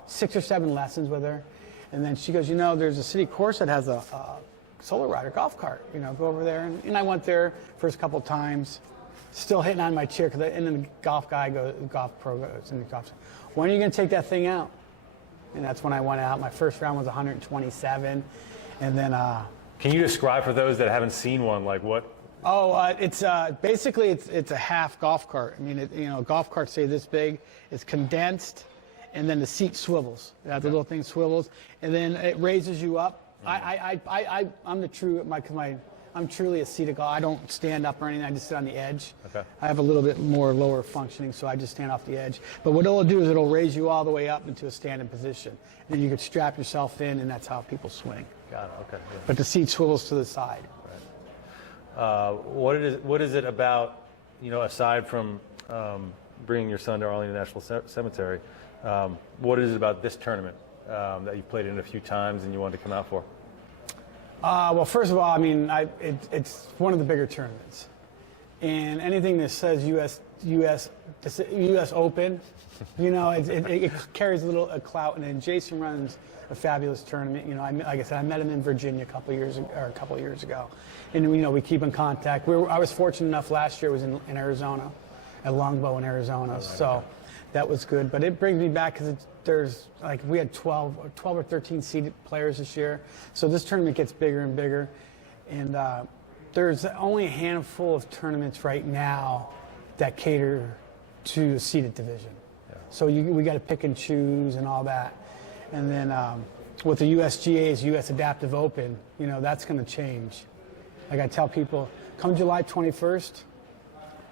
6 or 7 lessons with her, and then she goes, you know, there's a city course that has a solo rider golf cart. You know, go over there, and I went there first couple times, still hitting on my chair, and then the golf pro goes, and the golf. When are you going to take that thing out? And that's when I went out. My first round was 127, and then. Can you describe for those that haven't seen one, like what? Oh, it's basically it's a half golf cart. I mean, you know, golf carts say this big. It's condensed, and then the seat swivels. The little thing swivels, and then it raises you up. I'm the true. My I'm truly a seated golfer. I don't stand up or anything. I just sit on the edge. Okay. I have a little bit more lower functioning, so I just stand off the edge. But what it'll do is it'll raise you all the way up into a standing position. And then you could strap yourself in, and that's how people swing. Got it. Okay. Yeah. But the seat swivels to the side. What is it about, aside from bringing your son to Arlington National Cemetery, what is it about this tournament that you played in a few times and you wanted to come out for? Well, first of all, I mean, it's one of the bigger tournaments. And anything that says U.S. Open, it carries a clout. And then Jason runs a fabulous tournament. Like I said, I met him in Virginia a couple years ago. And, we keep in contact. I was fortunate enough last year, I was in Arizona, at Longbow in Arizona. So that was good. But it brings me back because we had 12 or 13 seeded players this year. So this tournament gets bigger and bigger. And there's only a handful of tournaments right now that cater to a seeded division. Yeah. So we got to pick and choose and all that. And then with the USGA's US Adaptive Open, that's going to change. Like I tell people, come July 21st,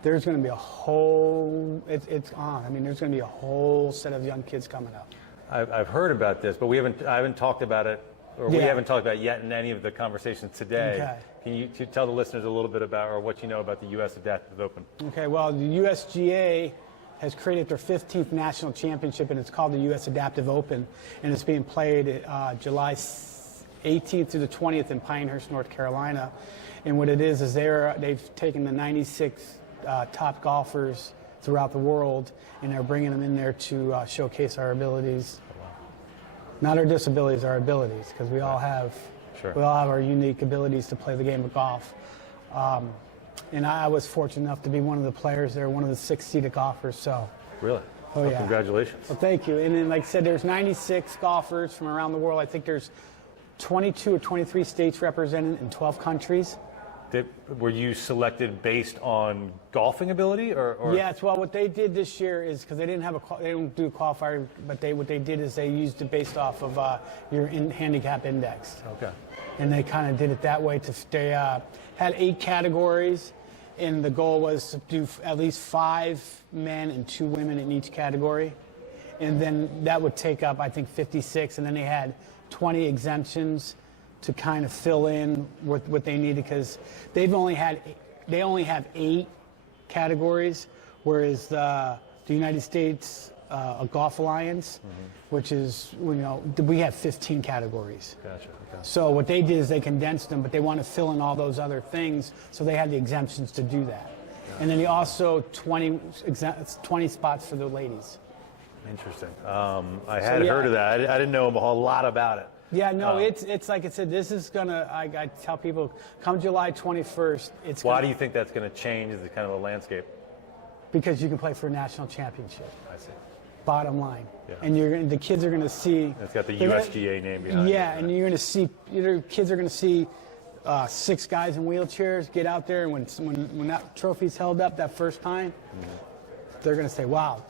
there's going to be a whole, it's on. I mean, there's going to be a whole set of young kids coming up. I've heard about this, but I haven't talked about it, or we haven't talked about it yet in any of the conversations today. Okay. Can you tell the listeners a little bit about, or what you know about the U.S. Adaptive Open? Okay, well, the USGA has created their 15th national championship, and it's called the U.S. Adaptive Open, and it's being played July 18th through the 20th in Pinehurst, North Carolina. And what it is they've taken the 96 top golfers throughout the world, and they're bringing them in there to showcase our abilities. Not our disabilities, our abilities, because we all have our unique abilities to play the game of golf. And I was fortunate enough to be one of the players there, one of the 6 seeded golfers. So. Really? Oh, yeah. Congratulations. Well, thank you. And then, like I said, there's 96 golfers from around the world. I think there's 22 or 23 states represented in 12 countries. Were you selected based on golfing ability, or? Yes. Well, what they did this year is, because they don't do a qualifier, but what they did is they used it based off of your handicap index. Okay. And they kind of did it that way. They had 8 categories, and the goal was to do at least 5 men and 2 women in each category. And then that would take up, I think, 56, and then they had 20 exemptions to kind of fill in what they needed, because they only have 8 categories, whereas the United States Golf Alliance, which is, we have 15 categories. Gotcha. Okay. So what they did is they condensed them, but they want to fill in all those other things, so they had the exemptions to do that. Yeah. And then they also 20 spots for the ladies. Interesting. I had heard of that. I didn't know a whole lot about it. Yeah, no, it's like I said, this is going to, I tell people, come July 21st, it's Why do you think that's going to change the kind of the landscape? Because you can play for a national championship. I see. Bottom line. Yeah. And the kids are going to see. It's got the USGA name behind it. Yeah, and you're going to see, kids are going to see 6 guys in wheelchairs get out there, and when that trophy's held up that first time, they're going to say, wow,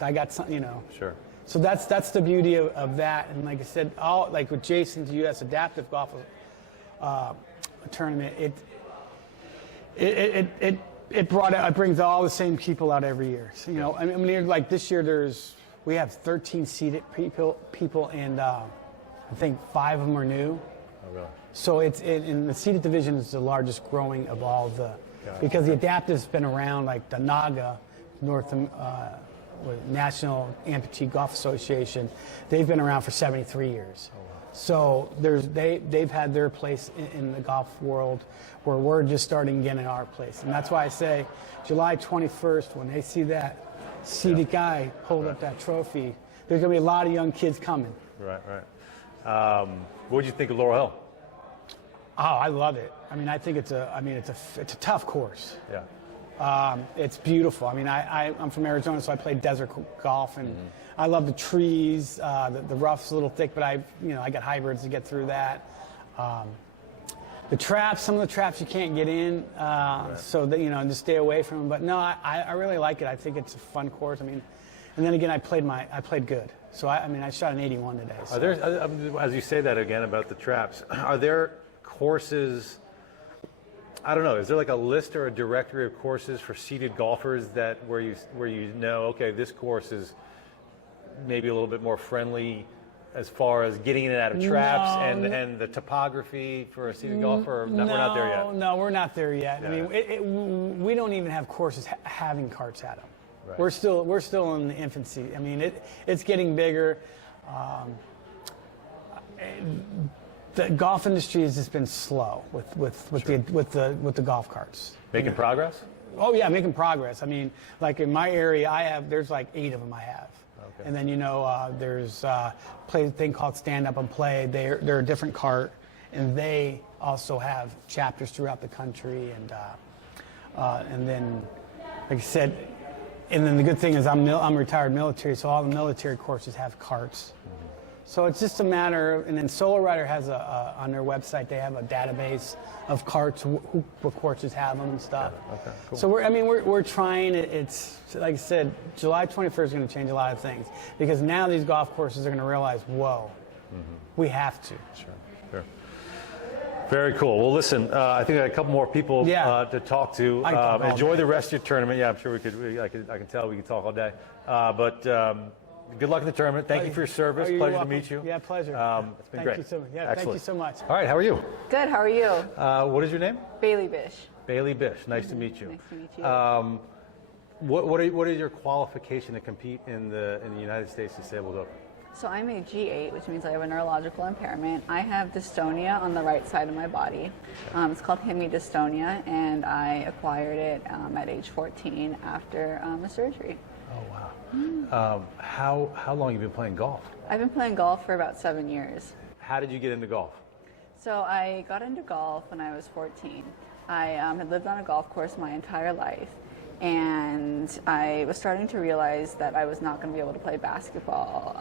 I got something, Sure. So that's the beauty of that. And like I said, like with Jason's U.S. Adaptive Golf tournament, it brings all the same people out every year. So, I mean, like this year we have 13 seated people, and I think 5 of them are new. Oh, really? So in the seated division is the largest growing of all because the adaptive's been around, like the NAGA, National Amputee Golf Association. They've been around for 73 years. Oh, wow. So they've had their place in the golf world, where we're just starting getting our place. And that's why I say July 21st, when they see that seated guy hold up that trophy, there's going to be a lot of young kids coming. Right. What did you think of Laurel Hill? Oh, I love it. I mean, I think it's a tough course. Yeah. It's beautiful. I mean, I'm from Arizona, so I play desert golf, and I love the trees. The rough's a little thick, but I got hybrids to get through that. The traps, some of the traps you can't get in, so that just stay away from them. But no, I really like it. I think it's a fun course. I mean, and then again, I played good. So I shot an 81 today. So. Are there, as you say that again about the traps, are there courses I don't know, is there like a list or a directory of courses for seated golfers that where you know, okay, this course is maybe a little bit more friendly as far as getting in and out of traps and the topography for a seated golfer? We're not there yet. No, we're not there yet. Yeah. I mean, we don't even have courses having carts at them. Right. We're still in the infancy. I mean, it's getting bigger. The golf industry has just been slow with the golf carts. Making progress? Oh yeah, making progress. I mean, like in my area, there's like 8 of them I have. Okay. And then there's a thing called Stand Up and Play. They're a different cart, and they also have chapters throughout the country. And then, like I said, and then the good thing is I'm retired military, so all the military courses have carts. So it's just a matter of, and then Solo Rider has on their website, they have a database of carts, what courses have them and stuff. Okay, cool. So we're trying. It's like I said, July 21st is going to change a lot of things because now these golf courses are going to realize, whoa, we have to. Sure. Very cool. Well, listen, I think I got a couple more people to talk to. Enjoy the rest of your tournament. Yeah, I'm sure I can tell we could talk all day. Good luck in the tournament. Thank you for your service. Pleasure to meet you. Yeah, pleasure. It's been great. Thank you so much. Yeah, Excellent. thank you so much. All right, how are you? Good, how are you? What is your name? Bailey Bish. Bailey Bish. Nice to meet you. Nice to meet you. What is your qualification to compete in the United States Disabled Open? So I'm a G8, which means I have a neurological impairment. I have dystonia on the right side of my body. It's called hemidystonia, and I acquired it at age 14 after a surgery. Oh, wow. How long have you been playing golf? I've been playing golf for about 7 years. How did you get into golf? So I got into golf when I was 14. I had lived on a golf course my entire life, and I was starting to realize that I was not going to be able to play basketball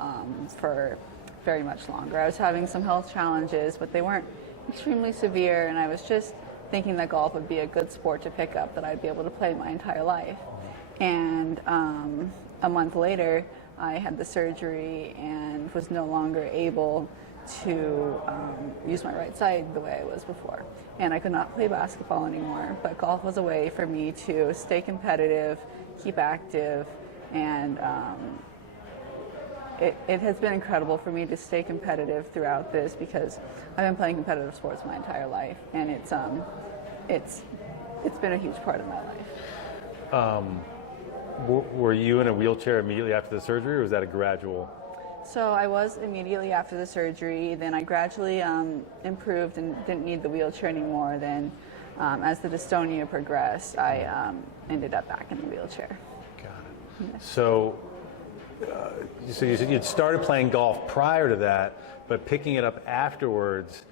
for very much longer. I was having some health challenges, but they weren't extremely severe, and I was just thinking that golf would be a good sport to pick up that I'd be able to play my entire life. And a month later, I had the surgery and was no longer able to use my right side the way I was before. And I could not play basketball anymore, but golf was a way for me to stay competitive, keep active, and it has been incredible for me to stay competitive throughout this because I've been playing competitive sports my entire life, and it's been a huge part of my life. Were you in a wheelchair immediately after the surgery, or was that a gradual? So I was immediately after the surgery. Then I gradually improved and didn't need the wheelchair anymore. Then as the dystonia progressed, I ended up back in the wheelchair. Got it. Yeah. So you said you'd started playing golf prior to that, but picking it up afterwards,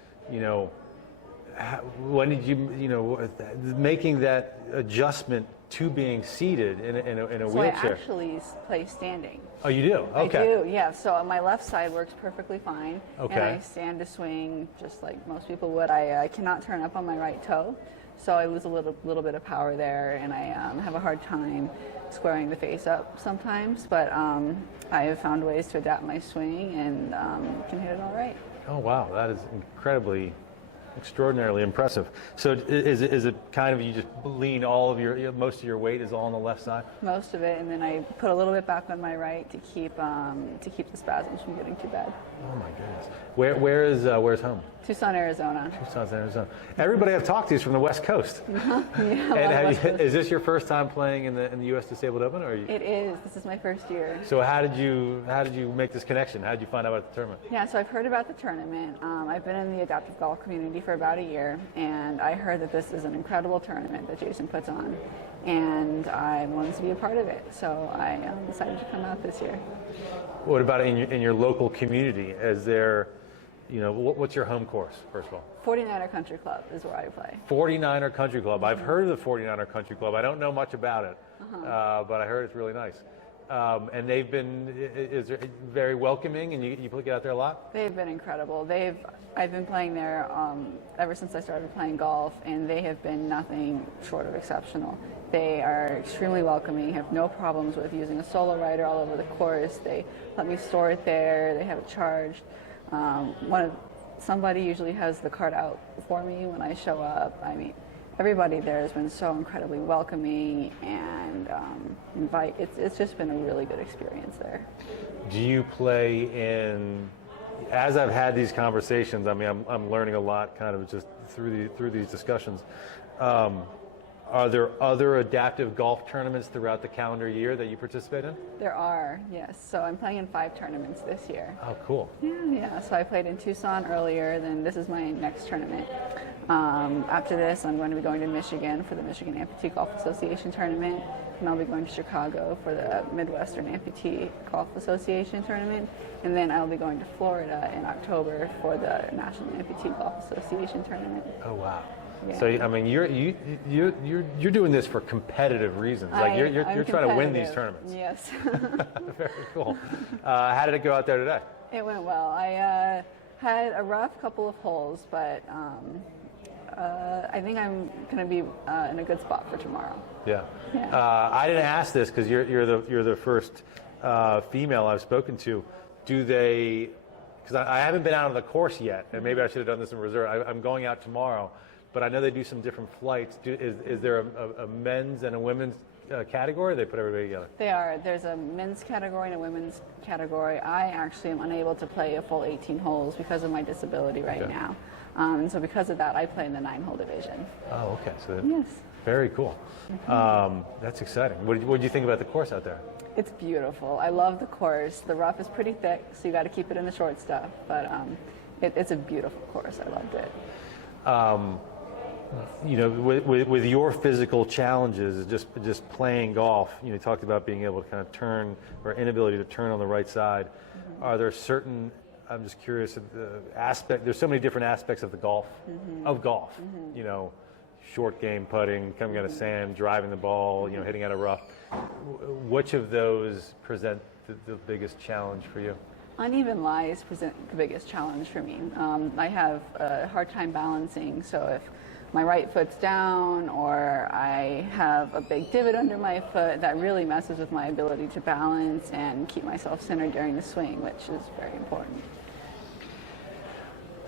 when did you, making that adjustment to being seated in a So wheelchair? I actually play standing. Oh, you do? Okay. I do, yeah. So my left side works perfectly fine. Okay. And I stand to swing just like most people would. I cannot turn up on my right toe, so I lose a little bit of power there, and I have a hard time squaring the face up sometimes. But I have found ways to adapt my swing and can hit it all right. Oh, wow. That is extraordinarily impressive. So is it kind of you just lean most of your weight is all on the left side? Most of it, and then I put a little bit back on my right to keep the spasms from getting too bad. Oh my goodness. Where's home? Tucson, Arizona. Tucson, Arizona. Everybody I've talked to is from the West Coast. Yeah, is this your first time playing in the U.S. Disabled Open? It is. This is my first year. So how did you make this connection? How did you find out about the tournament? Yeah, so I've heard about the tournament. I've been in the adaptive golf community for about a year, and I heard that this is an incredible tournament that Jason puts on, and I wanted to be a part of it. So I decided to come out this year. What about in your local community? Is there, what's your home course, first of all? 49er Country Club is where I play. 49er Country Club. I've heard of the 49er Country Club. I don't know much about it, but I heard it's really nice. And they've been very welcoming, and you get out there a lot? They've been incredible. I've been playing there ever since I started playing golf, and they have been nothing short of exceptional. They are extremely welcoming, have no problems with using a solo rider all over the course. They let me store it there. They have it charged. Somebody usually has the cart out for me when I show up. I mean, everybody there has been so incredibly welcoming and it's just been a really good experience there. Do you play in, as I've had these conversations, I mean, I'm learning a lot kind of just through these discussions. Are there other adaptive golf tournaments throughout the calendar year that you participate in? There are, yes. So I'm playing in 5 tournaments this year. Oh, cool. Yeah. So I played in Tucson earlier, then this is my next tournament. After this, I'm going to be going to Michigan for the Michigan Amputee Golf Association tournament, and I'll be going to Chicago for the Midwestern Amputee Golf Association tournament, and then I'll be going to Florida in October for the National Amputee Golf Association tournament. Oh, wow. Yeah. So I mean, you're doing this for competitive reasons. Like you're trying to win these tournaments. Yes. Very cool. How did it go out there today? It went well. I had a rough couple of holes, but I think I'm going to be in a good spot for tomorrow. Yeah. Yeah. I didn't ask this because you're the first female I've spoken to. Do they? Because I haven't been out on the course yet, and maybe I should have done this in reserve. I'm going out tomorrow. But I know they do some different flights. Is there a men's and a women's category? Or they put everybody together? They are. There's a men's category and a women's category. I actually am unable to play a full 18 holes because of my disability right now. And so because of that, I play in the 9-hole division. Oh, okay. So yes. Very cool. That's exciting. What do you think about the course out there? It's beautiful. I love the course. The rough is pretty thick, so you got to keep it in the short stuff. But it's a beautiful course. I loved it. You know, with your physical challenges, just playing golf, you talked about being able to kind of turn, or inability to turn on the right side. Are there certain, I'm just curious, there's so many different aspects of the golf, you know, short game putting, coming out of sand, driving the ball, you know, hitting out of rough. Which of those present the biggest challenge for you? Uneven lies present the biggest challenge for me. I have a hard time balancing, so if my right foot's down or I have a big divot under my foot, that really messes with my ability to balance and keep myself centered during the swing, which is very important.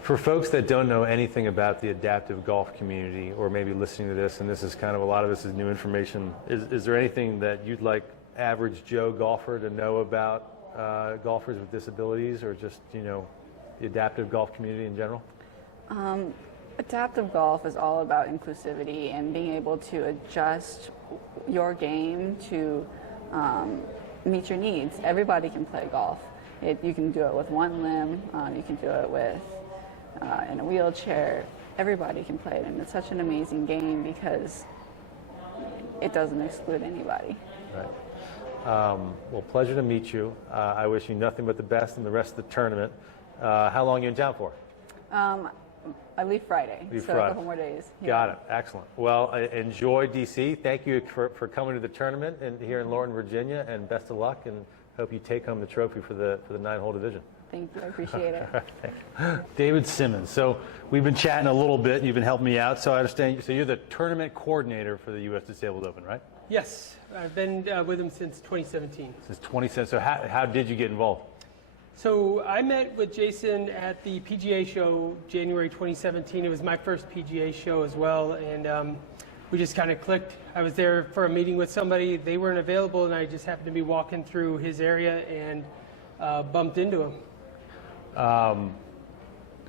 For folks that don't know anything about the adaptive golf community, or maybe listening to this, and this is kind of, a lot of this is new information, is there anything that you'd like average Joe golfer to know about golfers with disabilities, or just, you know, the adaptive golf community in general? Adaptive golf is all about inclusivity and being able to adjust your game to meet your needs. Everybody can play golf. You can do it with one limb, you can do it with in a wheelchair. Everybody can play it, and it's such an amazing game because it doesn't exclude anybody. Right. Well, pleasure to meet you. I wish you nothing but the best in the rest of the tournament. How long are you in town for? I leave Friday, so a couple more days. Yeah. Got it. Excellent. Well, enjoy DC. Thank you for coming to the tournament and here in Lorton, Virginia, and best of luck, and hope you take home the trophy for the 9-hole division. Thank you. I appreciate it. Thank you. David Simmons. So we've been chatting a little bit. You've been helping me out. So I understand. So you're the tournament coordinator for the U.S. Disabled Open, right? Yes. I've been with him since 2017. Since 2017. So how did you get involved? So I met with Jason at the PGA show January 2017. It was my first PGA show as well, and we just kind of clicked. I was there for a meeting with somebody. They weren't available, and I just happened to be walking through his area and bumped into him.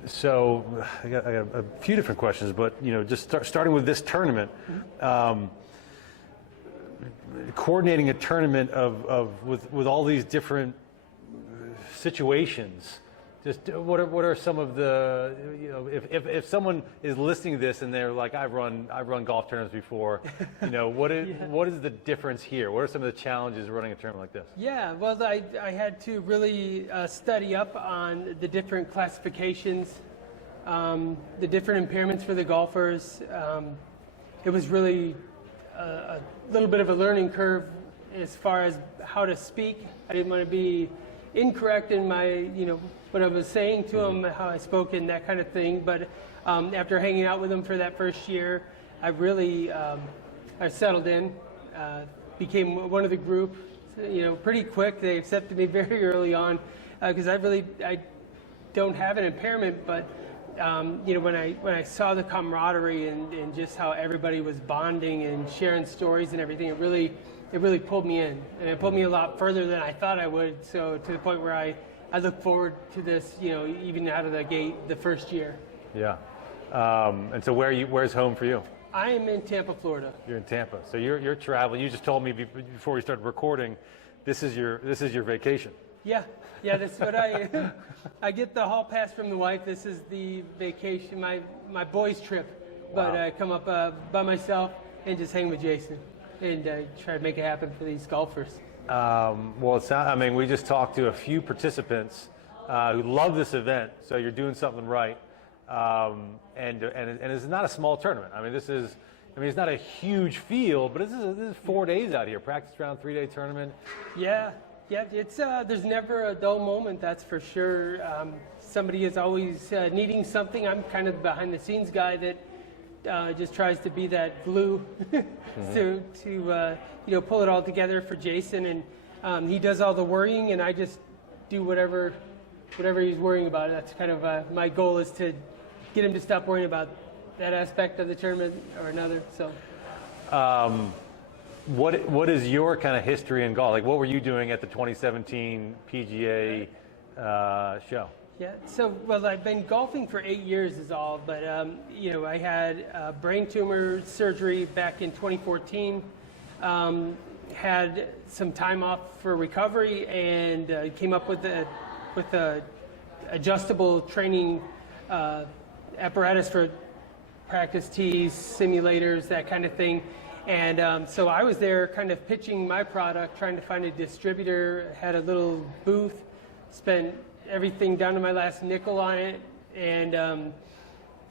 So I got a few different questions, but you know, just starting with this tournament, coordinating a tournament with all these different situations. Just what are some of the, you know, if someone is listening to this and they're like, I've run golf tournaments before, you know, what is the difference here? What are some of the challenges running a tournament like this? Yeah, well, I had to really study up on the different classifications, the different impairments for the golfers. It was really a little bit of a learning curve as far as how to speak. I didn't want to be incorrect in my, you know, what I was saying to him, how I spoke and that kind of thing. But after hanging out with him for that first year, I really I settled in, became one of the group, you know, pretty quick. They accepted me very early on because I don't have an impairment, but when I saw the camaraderie and just how everybody was bonding and sharing stories and everything, it really pulled me in, and it pulled me a lot further than I thought I would. So to the point where I look forward to this, even out of the gate the first year. Yeah. And so where's home for you? I am in Tampa, Florida. You're in Tampa, so you're traveling. You just told me before we started recording, this is your vacation. Yeah, that's what I get the hall pass from the wife. This is the vacation, my boys' trip. But Wow. I come up by myself and just hang with Jason and try to make it happen for these golfers. Well, we just talked to a few participants who love this event, so you're doing something right. And it's not a small tournament. It's not a huge field, but this is 4 days out here. Practice round, 3-day tournament. Yeah, it's there's never a dull moment, that's for sure. Somebody is always needing something. I'm kind of the behind the scenes guy that just tries to be that glue to pull it all together for Jason, and he does all the worrying, and I just do whatever he's worrying about. That's kind of my goal, is to get him to stop worrying about that aspect of the tournament or another. So, what is your kind of history in golf? Like, what were you doing at the 2017 PGA show? Yeah, I've been golfing for 8 years is all, but I had brain tumor surgery back in 2014. Had some time off for recovery, and came up with a adjustable training apparatus for practice tees, simulators, that kind of thing. And so I was there kind of pitching my product, trying to find a distributor, had a little booth, spent everything down to my last nickel on it. And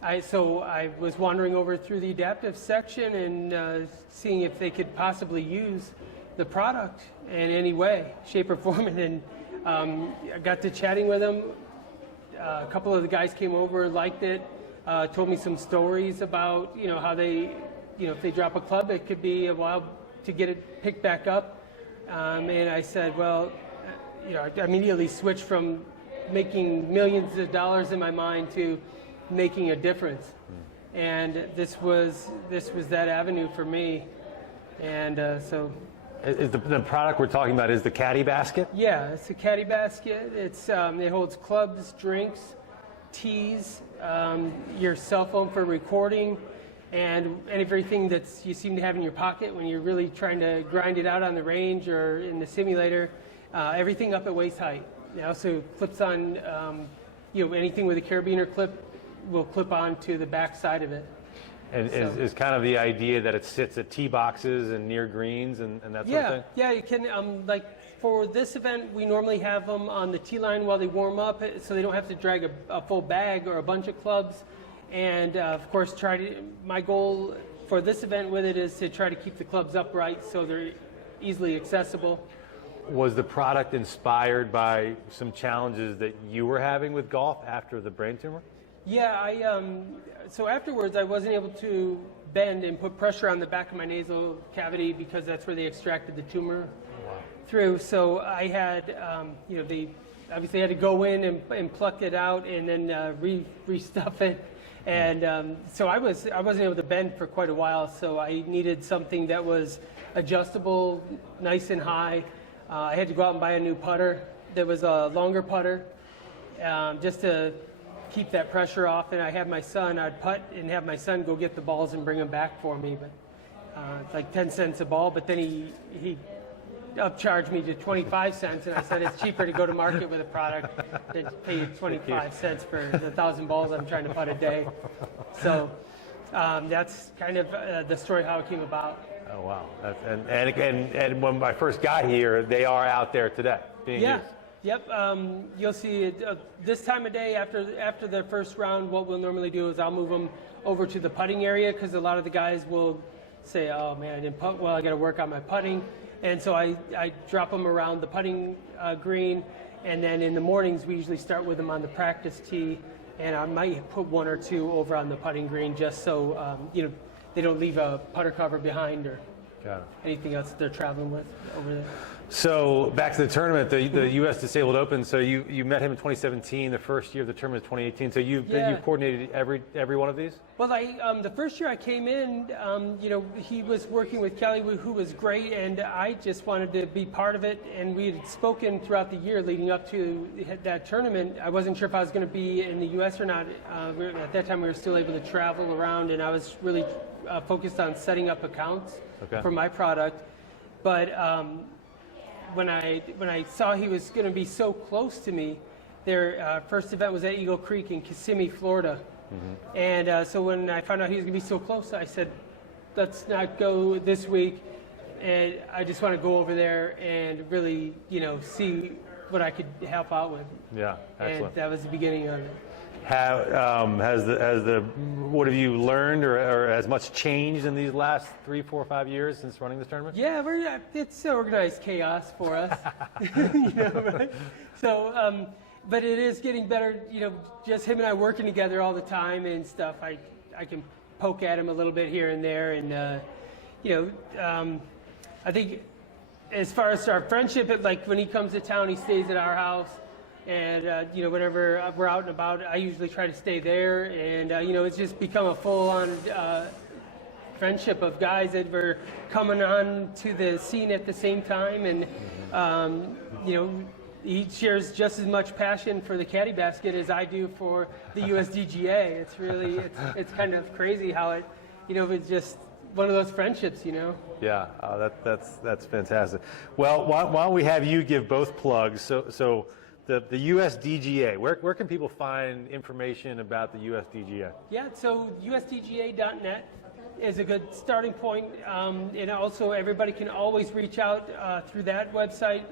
I was wandering over through the adaptive section and seeing if they could possibly use the product in any way, shape, or form. And then I got to chatting with them. A couple of the guys came over, liked it, told me some stories about how they, if they drop a club, it could be a while to get it picked back up. And I said, well, I immediately switched from making millions of dollars in my mind to making a difference. And this was that avenue for me. And so. Is the product we're talking about is the Caddy Basket? Yeah, it's a Caddy Basket. It holds clubs, drinks, tees, your cell phone for recording, and everything that you seem to have in your pocket when you're really trying to grind it out on the range or in the simulator. Everything up at waist height. It also clips on, anything with a carabiner clip will clip on to the back side of it. And is kind of the idea that it sits at tee boxes and near greens and that sort of thing? Yeah, you can. For this event, we normally have them on the tee line while they warm up, so they don't have to drag a full bag or a bunch of clubs. And of course, my goal for this event with it is to try to keep the clubs upright so they're easily accessible. Was the product inspired by some challenges that you were having with golf after the brain tumor? Yeah, so afterwards I wasn't able to bend and put pressure on the back of my nasal cavity because that's where they extracted the tumor through. So I had, they obviously had to go in and pluck it out and then re-stuff it. And so I wasn't able to bend for quite a while, so I needed something that was adjustable, nice and high. I had to go out and buy a new putter that was a longer putter just to keep that pressure off. And I had my son, I'd putt and have my son go get the balls and bring them back for me. But it's like 10 cents a ball, but then he upcharged me to 25 cents, and I said it's cheaper to go to market with a product than to pay 25 cents for the 1,000 balls I'm trying to putt a day. So that's kind of the story how it came about. Oh wow! And when I first got here, they are out there today being used. Yep. You'll see it this time of day after the first round. What we'll normally do is I'll move them over to the putting area because a lot of the guys will say, "Oh man, I didn't putt well. I got to work on my putting." And so I drop them around the putting green, and then in the mornings we usually start with them on the practice tee, and I might put one or two over on the putting green just so they don't leave a putter cover behind or anything else that they're traveling with over there. So back to the tournament, the U.S. Disabled Open. So you met him in 2017, the first year of the tournament is 2018. So you coordinated every one of these? Well, the first year I came in, he was working with Kelly, who was great, and I just wanted to be part of it. And we had spoken throughout the year leading up to that tournament. I wasn't sure if I was going to be in the U.S. or not. At that time, we were still able to travel around, and I was really focused on setting up accounts for my product. But when I saw he was going to be so close to me, their first event was at Eagle Creek in Kissimmee, Florida. Mm-hmm. And so when I found out he was going to be so close, I said, let's not go this week. And I just want to go over there and really, see what I could help out with. Yeah, excellent. And that was the beginning of it. What have you learned, or has much changed in these last 3, 4, 5 years since running this tournament? Yeah, it's organized chaos for us, right? So, but it is getting better. Just him and I working together all the time and stuff. I can poke at him a little bit here and there, and I think as far as our friendship, when he comes to town, he stays at our house. And, whenever we're out and about, I usually try to stay there. And, it's just become a full-on friendship of guys that were coming on to the scene at the same time. And, he shares just as much passion for the Caddy Basket as I do for the USDGA. It's really, it's kind of crazy how it, it's just one of those friendships, Yeah, that's fantastic. Well, why don't we have you give both plugs? So the USDGA, where can people find information about the USDGA? Yeah, so USDGA.net is a good starting point. And also everybody can always reach out through that website.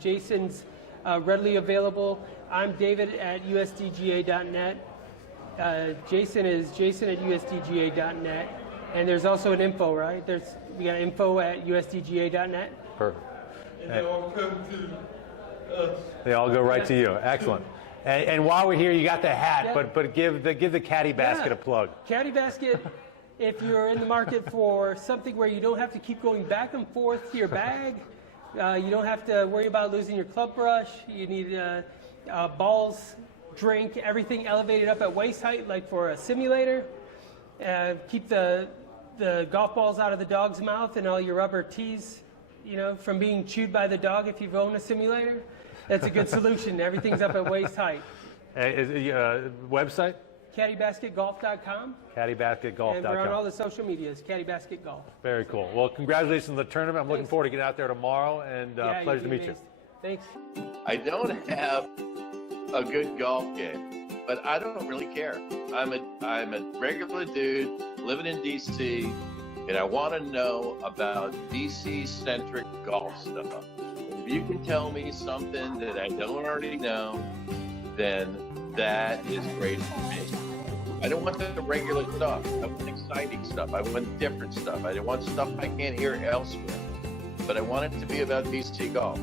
Jason's readily available. I'm David at USDGA.net. Jason is Jason at USDGA.net. And there's also an info, right? We got info at USDGA.net. Perfect. And they all come to us. They all go right to you. Excellent. And while we're here, you got the hat, but give the Caddy Basket a plug. Caddy Basket, if you're in the market for something where you don't have to keep going back and forth to your bag, you don't have to worry about losing your club brush, you need balls, drink, everything elevated up at waist height like for a simulator. Keep the golf balls out of the dog's mouth and all your rubber tees, from being chewed by the dog if you've owned a simulator. That's a good solution. Everything's up at waist height. Website? CaddyBasketGolf.com. CaddyBasketGolf.com. And we're on all the social medias, Caddy Basket Golf. Very cool. Well, congratulations on the tournament. I'm looking forward to getting out there tomorrow, and pleasure to meet you. Thanks. I don't have a good golf game, but I don't really care. I'm a regular dude living in DC, and I want to know about DC-centric golf stuff. If you can tell me something that I don't already know, then that is great for me. I don't want the regular stuff. I want exciting stuff. I want different stuff. I want stuff I can't hear elsewhere. But I want it to be about DC golf.